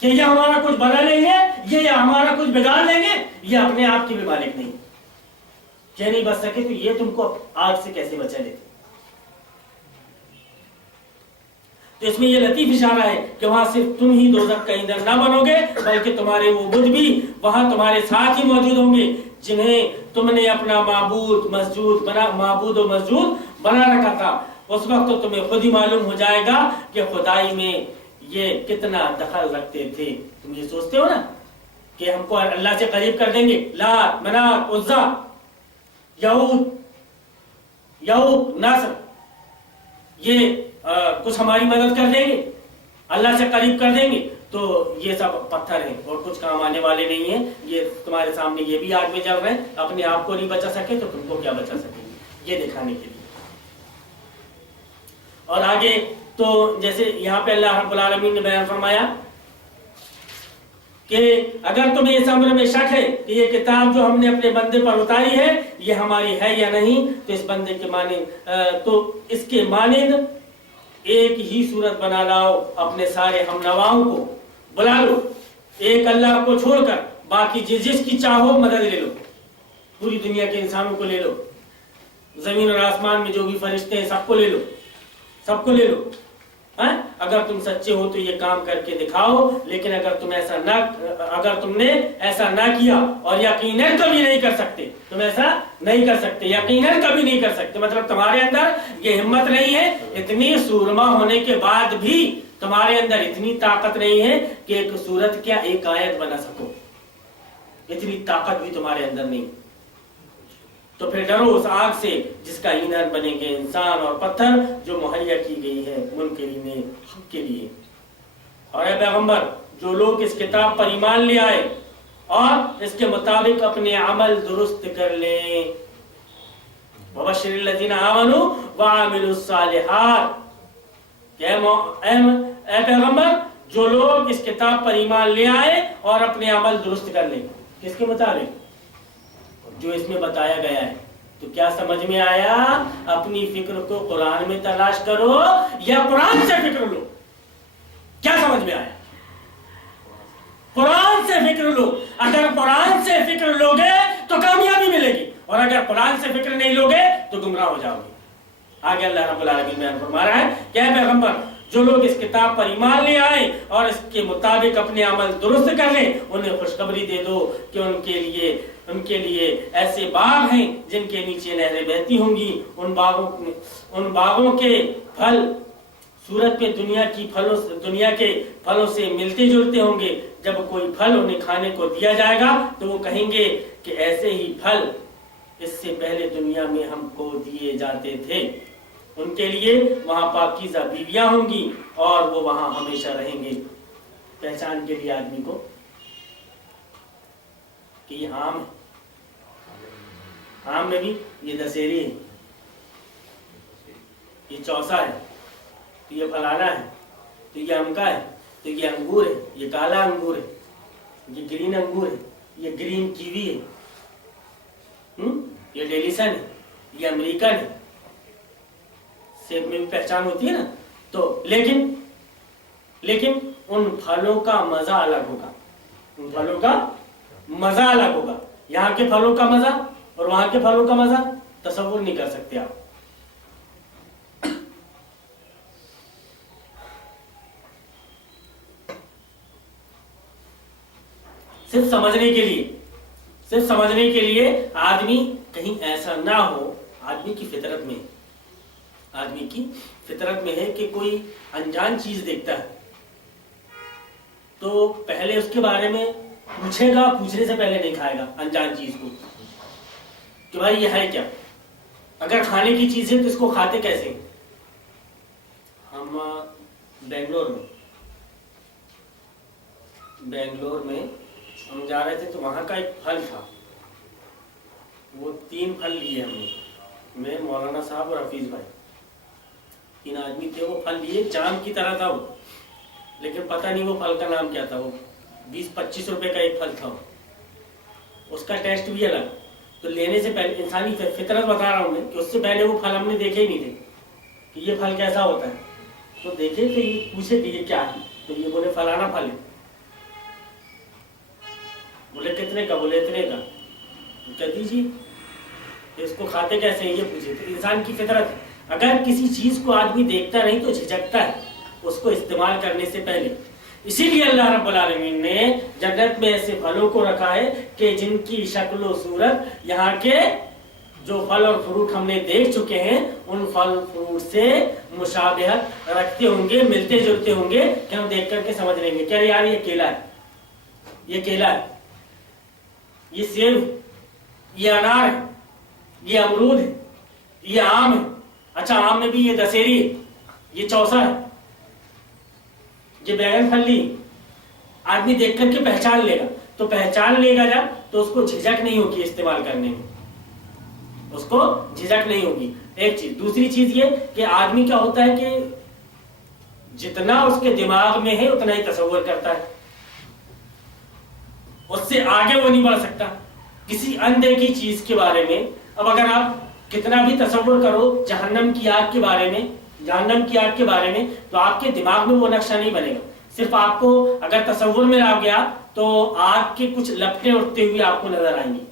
کہ یہ ہمارا کچھ بنا لیں گے، یہ ہمارا کچھ بگاڑ لیں گے، یہ اپنے آپ کی بھی مالک نہیں، کہ نہیں بچ سکے تو یہ تم کو آگ سے کیسے بچا لیتے؟ تو اس میں یہ لطیف اشارہ ہے کہ وہاں صرف تم ہی دوزخ کا ایندھن نہ بنو گے، بلکہ تمہارے وہ بت بھی وہاں تمہارے ساتھ ہی موجود ہوں گے جنہیں تم نے اپنا معبود و مسجود بنا رکھا تھا۔ اس وقت تو تمہیں خود ہی معلوم ہو جائے گا کہ خدائی میں یہ کتنا دخل رکھتے تھے۔ تم یہ سوچتے ہو نا کہ ہم کو اللہ سے قریب کر دیں گے، لات، منات، عزا، یعوق، ناصر، یہ کچھ ہماری مدد کر دیں گے، اللہ سے قریب کر دیں گے، تو یہ سب پتھر ہیں اور کچھ کام آنے والے نہیں ہیں۔ یہ تمہارے سامنے یہ بھی آگ میں جل رہے ہیں، اپنے آپ کو نہیں بچا سکے تو تم کو کیا بچا سکیں گے، یہ دکھانے کے لیے۔ اور آگے تو جیسے یہاں پہ اللہ رب العالمین نے بیان فرمایا کہ اگر تمہیں اس امر میں شک ہے کہ یہ کتاب جو ہم نے اپنے بندے پر اتاری ہے یہ ہماری ہے یا نہیں، تو اس بندے کے اس کے مانند ایک ہی صورت بنا لاؤ، اپنے سارے ہم نواؤں کو بلا لو، ایک اللہ کو چھوڑ کر باقی جس کی چاہو مدد لے لو، پوری دنیا کے انسانوں کو لے لو، زمین اور آسمان میں جو بھی فرشتے ہیں سب کو لے لو، سب کو لے لو۔ اگر تم سچے ہو تو یہ کام کر کے دکھاؤ، لیکن اگر تم نے ایسا نہ کیا اور یقیناً کبھی نہیں کر سکتے، تم ایسا نہیں کر سکتے، یقیناً کبھی نہیں کر سکتے، مطلب تمہارے اندر یہ ہمت نہیں ہے، اتنی سورما ہونے کے بعد بھی تمہارے اندر اتنی طاقت نہیں ہے کہ ایک سورت کیا ایک آیت بنا سکو، اتنی طاقت بھی تمہارے اندر نہیں۔ تو پھر ڈرو اس آگ سے جس کا ایندھن بنیں گے انسان اور پتھر، جو مہیا کی گئی ہے منکرین حق کے لیے۔ اور اے پیغمبر، جو لوگ اس کتاب پر ایمان لے آئے اور اس کے مطابق اپنے عمل درست کر لیں، وبشر الذین آمنوا وعملوا الصالحات، اے پیغمبر جو لوگ اس کتاب پر ایمان لے آئے اور اپنے عمل درست کر لیں، کس کے مطابق؟ جو اس میں بتایا گیا ہے۔ تو کیا سمجھ میں آیا؟ اپنی فکر کو قرآن میں تلاش کرو یا قرآن سے فکر لو؟ کیا سمجھ میں آیا؟ قرآن سے فکر لو۔ اگر قرآن سے فکر لوگے تو کامیابی ملے گی، اور اگر قرآن سے فکر نہیں لوگے تو گمراہ ہو جاؤ گے۔ آگے اللہ رب العالمین بیان فرما رہا ہے کہ اے پیغمبر، جو لوگ اس کتاب پر ایمان لے آئے اور اس کے مطابق اپنے عمل درست کر لیں، انہیں خوشخبری دے دو کہ ان کے لیے ایسے باغ ہیں جن کے نیچے نہریں بہتی ہوں گی، ان باغوں کے پھل صورت میں دنیا کے پھلوں سے ملتے جلتے ہوں گے۔ جب کوئی پھل انہیں کھانے کو دیا جائے گا تو وہ کہیں گے کہ ایسے ہی پھل اس سے پہلے دنیا میں ہم کو دیے جاتے تھے۔ ان کے لیے وہاں پاکیزہ بیویاں ہوں گی اور وہ وہاں ہمیشہ رہیں گے۔ پہچان کے لیے آدمی کو کہ یہ آم ہے، آم میں بھی یہ دسہری ہے، یہ چوسا ہے، تو یہ فلانا ہے، تو یہ امکا ہے، تو یہ انگور ہے، یہ کالا انگور ہے، یہ گرین انگور ہے، یہ گرین کیوی ہے، یہ ڈیلیسن ہے، یہ امریکن ہے۔ سیب میں بھی پہچان ہوتی ہے نا۔ تو لیکن ان پھلوں کا مزہ الگ ہوگا، ان پھلوں کا مزہ الگ ہوگا۔ یہاں کے پھلوں کا مزہ اور وہاں کے پھلوں کا مزہ تصور نہیں کر سکتے آپ۔ صرف سمجھنے کے لیے آدمی کہیں ایسا نہ ہو، آدمی کی فطرت میں ہے کہ کوئی انجان چیز دیکھتا ہے تو پہلے اس کے بارے میں پوچھے گا، پوچھنے سے پہلے نہیں کھائے گا انجان چیز کو کہ بھائی یہ ہے کیا، اگر کھانے کی چیز ہے تو اس کو کھاتے کیسے؟ ہم بنگلور میں ہم جا رہے تھے تو وہاں کا ایک پھل تھا، وہ 3 پھل لیے ہم نے، میں، مولانا صاحب اور حفیظ بھائی، 3 آدمی تھے۔ وہ پھل لیے، جام کی طرح تھا وہ، لیکن پتہ نہیں وہ پھل کا نام کیا تھا۔ وہ 20-25 روپے کا ایک پھل تھا، اس کا ٹیسٹ بھی الگ۔ تو لینے سے پہلے انسانی فطرت بتا رہا ہوں میں کہ اس سے پہلے وہ پھل ہم نے دیکھے ہی نہیں تھے کہ یہ پھل کیسا ہوتا ہے۔ تو دیکھے تو یہ پوچھے کہ یہ کیا ہے، تو یہ بولے فلانا پھل ہے۔ بولے کتنے کا؟ بولے اتنے کا۔ کہہ دیجیے اس کو کھاتے کیسے ہیں یہ پوچھے۔ تو انسان کی فطرت ہے، اگر کسی چیز کو آدمی دیکھتا نہیں تو جھجکتا ہے اس کو استعمال کرنے سے پہلے۔ اسی لیے اللہ رب العالمین نے جنت میں ایسے پھلوں کو رکھا ہے کہ جن کی شکل و صورت یہاں کے جو پھل اور فروٹ ہم نے دیکھ چکے ہیں ان پھل فروٹ سے مشابہت رکھتے ہوں گے، ملتے جلتے ہوں گے، کہ ہم دیکھ کر کے سمجھ لیں گے کہ یار یہ کیلا ہے، یہ کیلا ہے، یہ سیب ہے، یہ انار ہے، یہ امرود ہے، یہ آم ہے۔ اچھا آم میں بھی یہ دسہری ہے، یہ چوسا ہے، یہ بیگن پھلی۔ آدمی دیکھ کر کے پہچان لے گا، تو پہچان لے گا جب تو اس کو جھجک نہیں ہوگی استعمال کرنے میں، اس کو جھجک نہیں ہوگی۔ ایک چیز۔ دوسری چیز یہ کہ آدمی کیا ہوتا ہے کہ جتنا اس کے دماغ میں ہے اتنا ہی تصور کرتا ہے، اس سے آگے وہ نہیں بڑھ سکتا کسی اندیکھی چیز کے بارے میں۔ اب اگر آپ کتنا بھی تصور کرو جہنم کی آگ کے بارے میں، تو آپ کے دماغ میں وہ نقشہ نہیں بنے گا۔ صرف آپ کو اگر تصور میں آ گیا تو آگ کے کچھ لپٹیں اٹھتے ہوئے آپ کو نظر آئیں گی،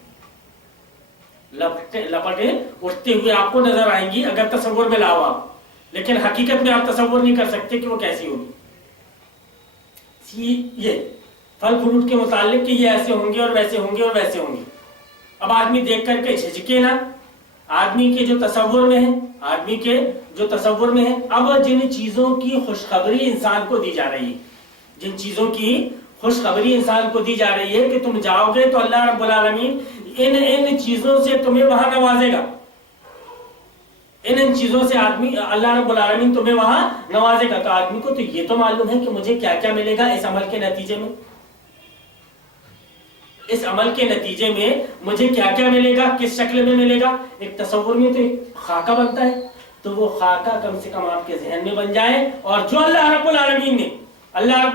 لپٹیں اٹھتے ہوئے آپ کو نظر آئیں گی اگر تصور میں لاؤ آپ، لیکن حقیقت میں آپ تصور نہیں کر سکتے کہ وہ کیسی ہوگی۔ یہ پھل فروٹ کے متعلق کہ یہ ایسے ہوں گے اور ویسے ہوں گے اور ویسے ہوں گے۔ اب آدمی دیکھ کر کے جھجکے نا، آدمی کے جو تصور میں ہے، اب جن چیزوں کی خوشخبری انسان کو دی جا رہی ہے، کہ تم جاؤ گے تو اللہ رب العالمین ان چیزوں سے تمہیں وہاں نوازے گا، ان چیزوں سے اللہ رب العالمین تمہیں وہاں نوازے گا۔ تو آدمی کو تو یہ تو معلوم ہے کہ مجھے کیا کیا ملے گا اس عمل کے نتیجے میں، مجھے کیا کیا ملے گا، کس شکل میں ملے گا۔ ایک تصور میں تو ایک خاکہ بنتا ہے، تو وہ خاکہ کم سے کم آپ کے ذہن میں بن جائے، اور جو اللہ رب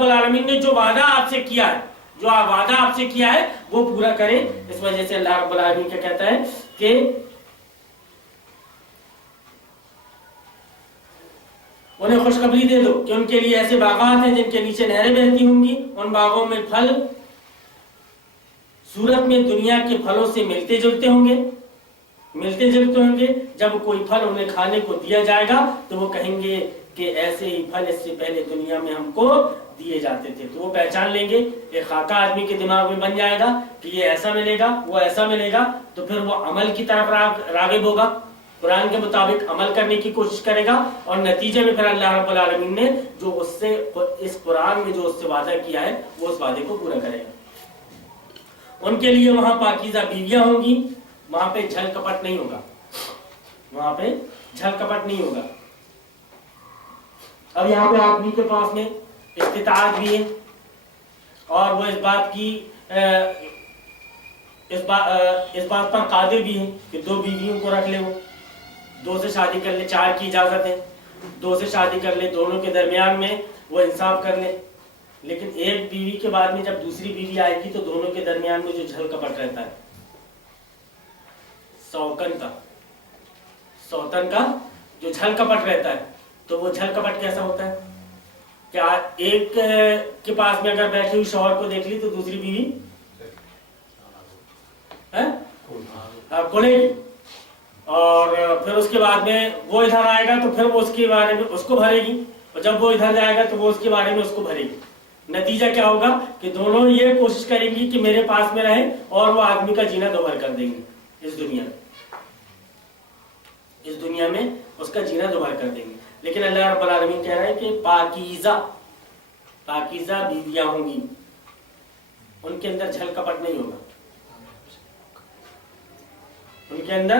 العالمین نے جو وعدہ آپ سے کیا ہے وہ پورا کرے۔ اس وجہ سے اللہ رب العالمین کیا کہتا ہے کہ انہیں خوشخبری دے دو کہ ان کے لیے ایسے باغات ہیں جن کے نیچے نہریں بہتی ہوں گی، ان باغوں میں پھل صورت میں دنیا کے پھلوں سے ملتے جلتے ہوں گے۔ جب کوئی پھل انہیں کھانے کو دیا جائے گا تو وہ کہیں گے کہ ایسے ہی پھل اس سے پہلے دنیا میں ہم کو دیے جاتے تھے۔ تو وہ پہچان لیں گے، ایک خاکہ آدمی کے دماغ میں بن جائے گا کہ یہ ایسا ملے گا، وہ ایسا ملے گا، تو پھر وہ عمل کی طرف راغب ہوگا، قرآن کے مطابق عمل کرنے کی کوشش کرے گا، اور نتیجے میں پھر اللہ رب العالمین نے جو اس قرآن میں جو اس سے وعدہ کیا ہے وہ اس وعدے کو پورا کرے گا۔ ان کے لیے وہاں پاکیزہ بیویاں ہوں گی، وہاں پہ چھل کپٹ نہیں ہوگا۔ اب یہاں پہ آدمی کے پاس میں استطاعت بھی ہے، اور وہ اس بات پر قادر بھی ہے کہ 2 بیویوں کو رکھ لے، وہ 2 سے شادی کر لے، 4 کی اجازت ہے، 2 سے شادی کر لے، دونوں کے درمیان میں وہ انصاف کر لے۔ لیکن ایک بیوی کے بعد میں جب دوسری بیوی آئے گی تو دونوں کے درمیان میں جو جھل کپٹ رہتا ہے، سوتن کا جو جھل کپٹ رہتا ہے، تو وہ جھل کپٹ کیسا ہوتا ہے کہ ایک کے پاس میں اگر بیٹھی ہوئی شوہر کو دیکھ لی تو دوسری بیوی کھولے گی، اور پھر اس کے بعد میں وہ ادھر آئے گا تو پھر وہ اس کے بارے میں اس کو بھرے گی، اور جب وہ ادھر جائے گا تو وہ اس کے بارے میں اس کو بھرے گی۔ نتیجہ کیا ہوگا کہ دونوں یہ کوشش کریں گی کہ میرے پاس میں رہیں، اور وہ آدمی کا جینا دوبھر کر دیں گے اس دنیا میں اس کا جینا دوبھر کر دیں گے۔ لیکن اللہ رب العالمین کہہ رہا ہے کہ پاکیزہ بیویاں ہوں گی، ان کے اندر جھل کپٹ نہیں ہوگا، ان کے اندر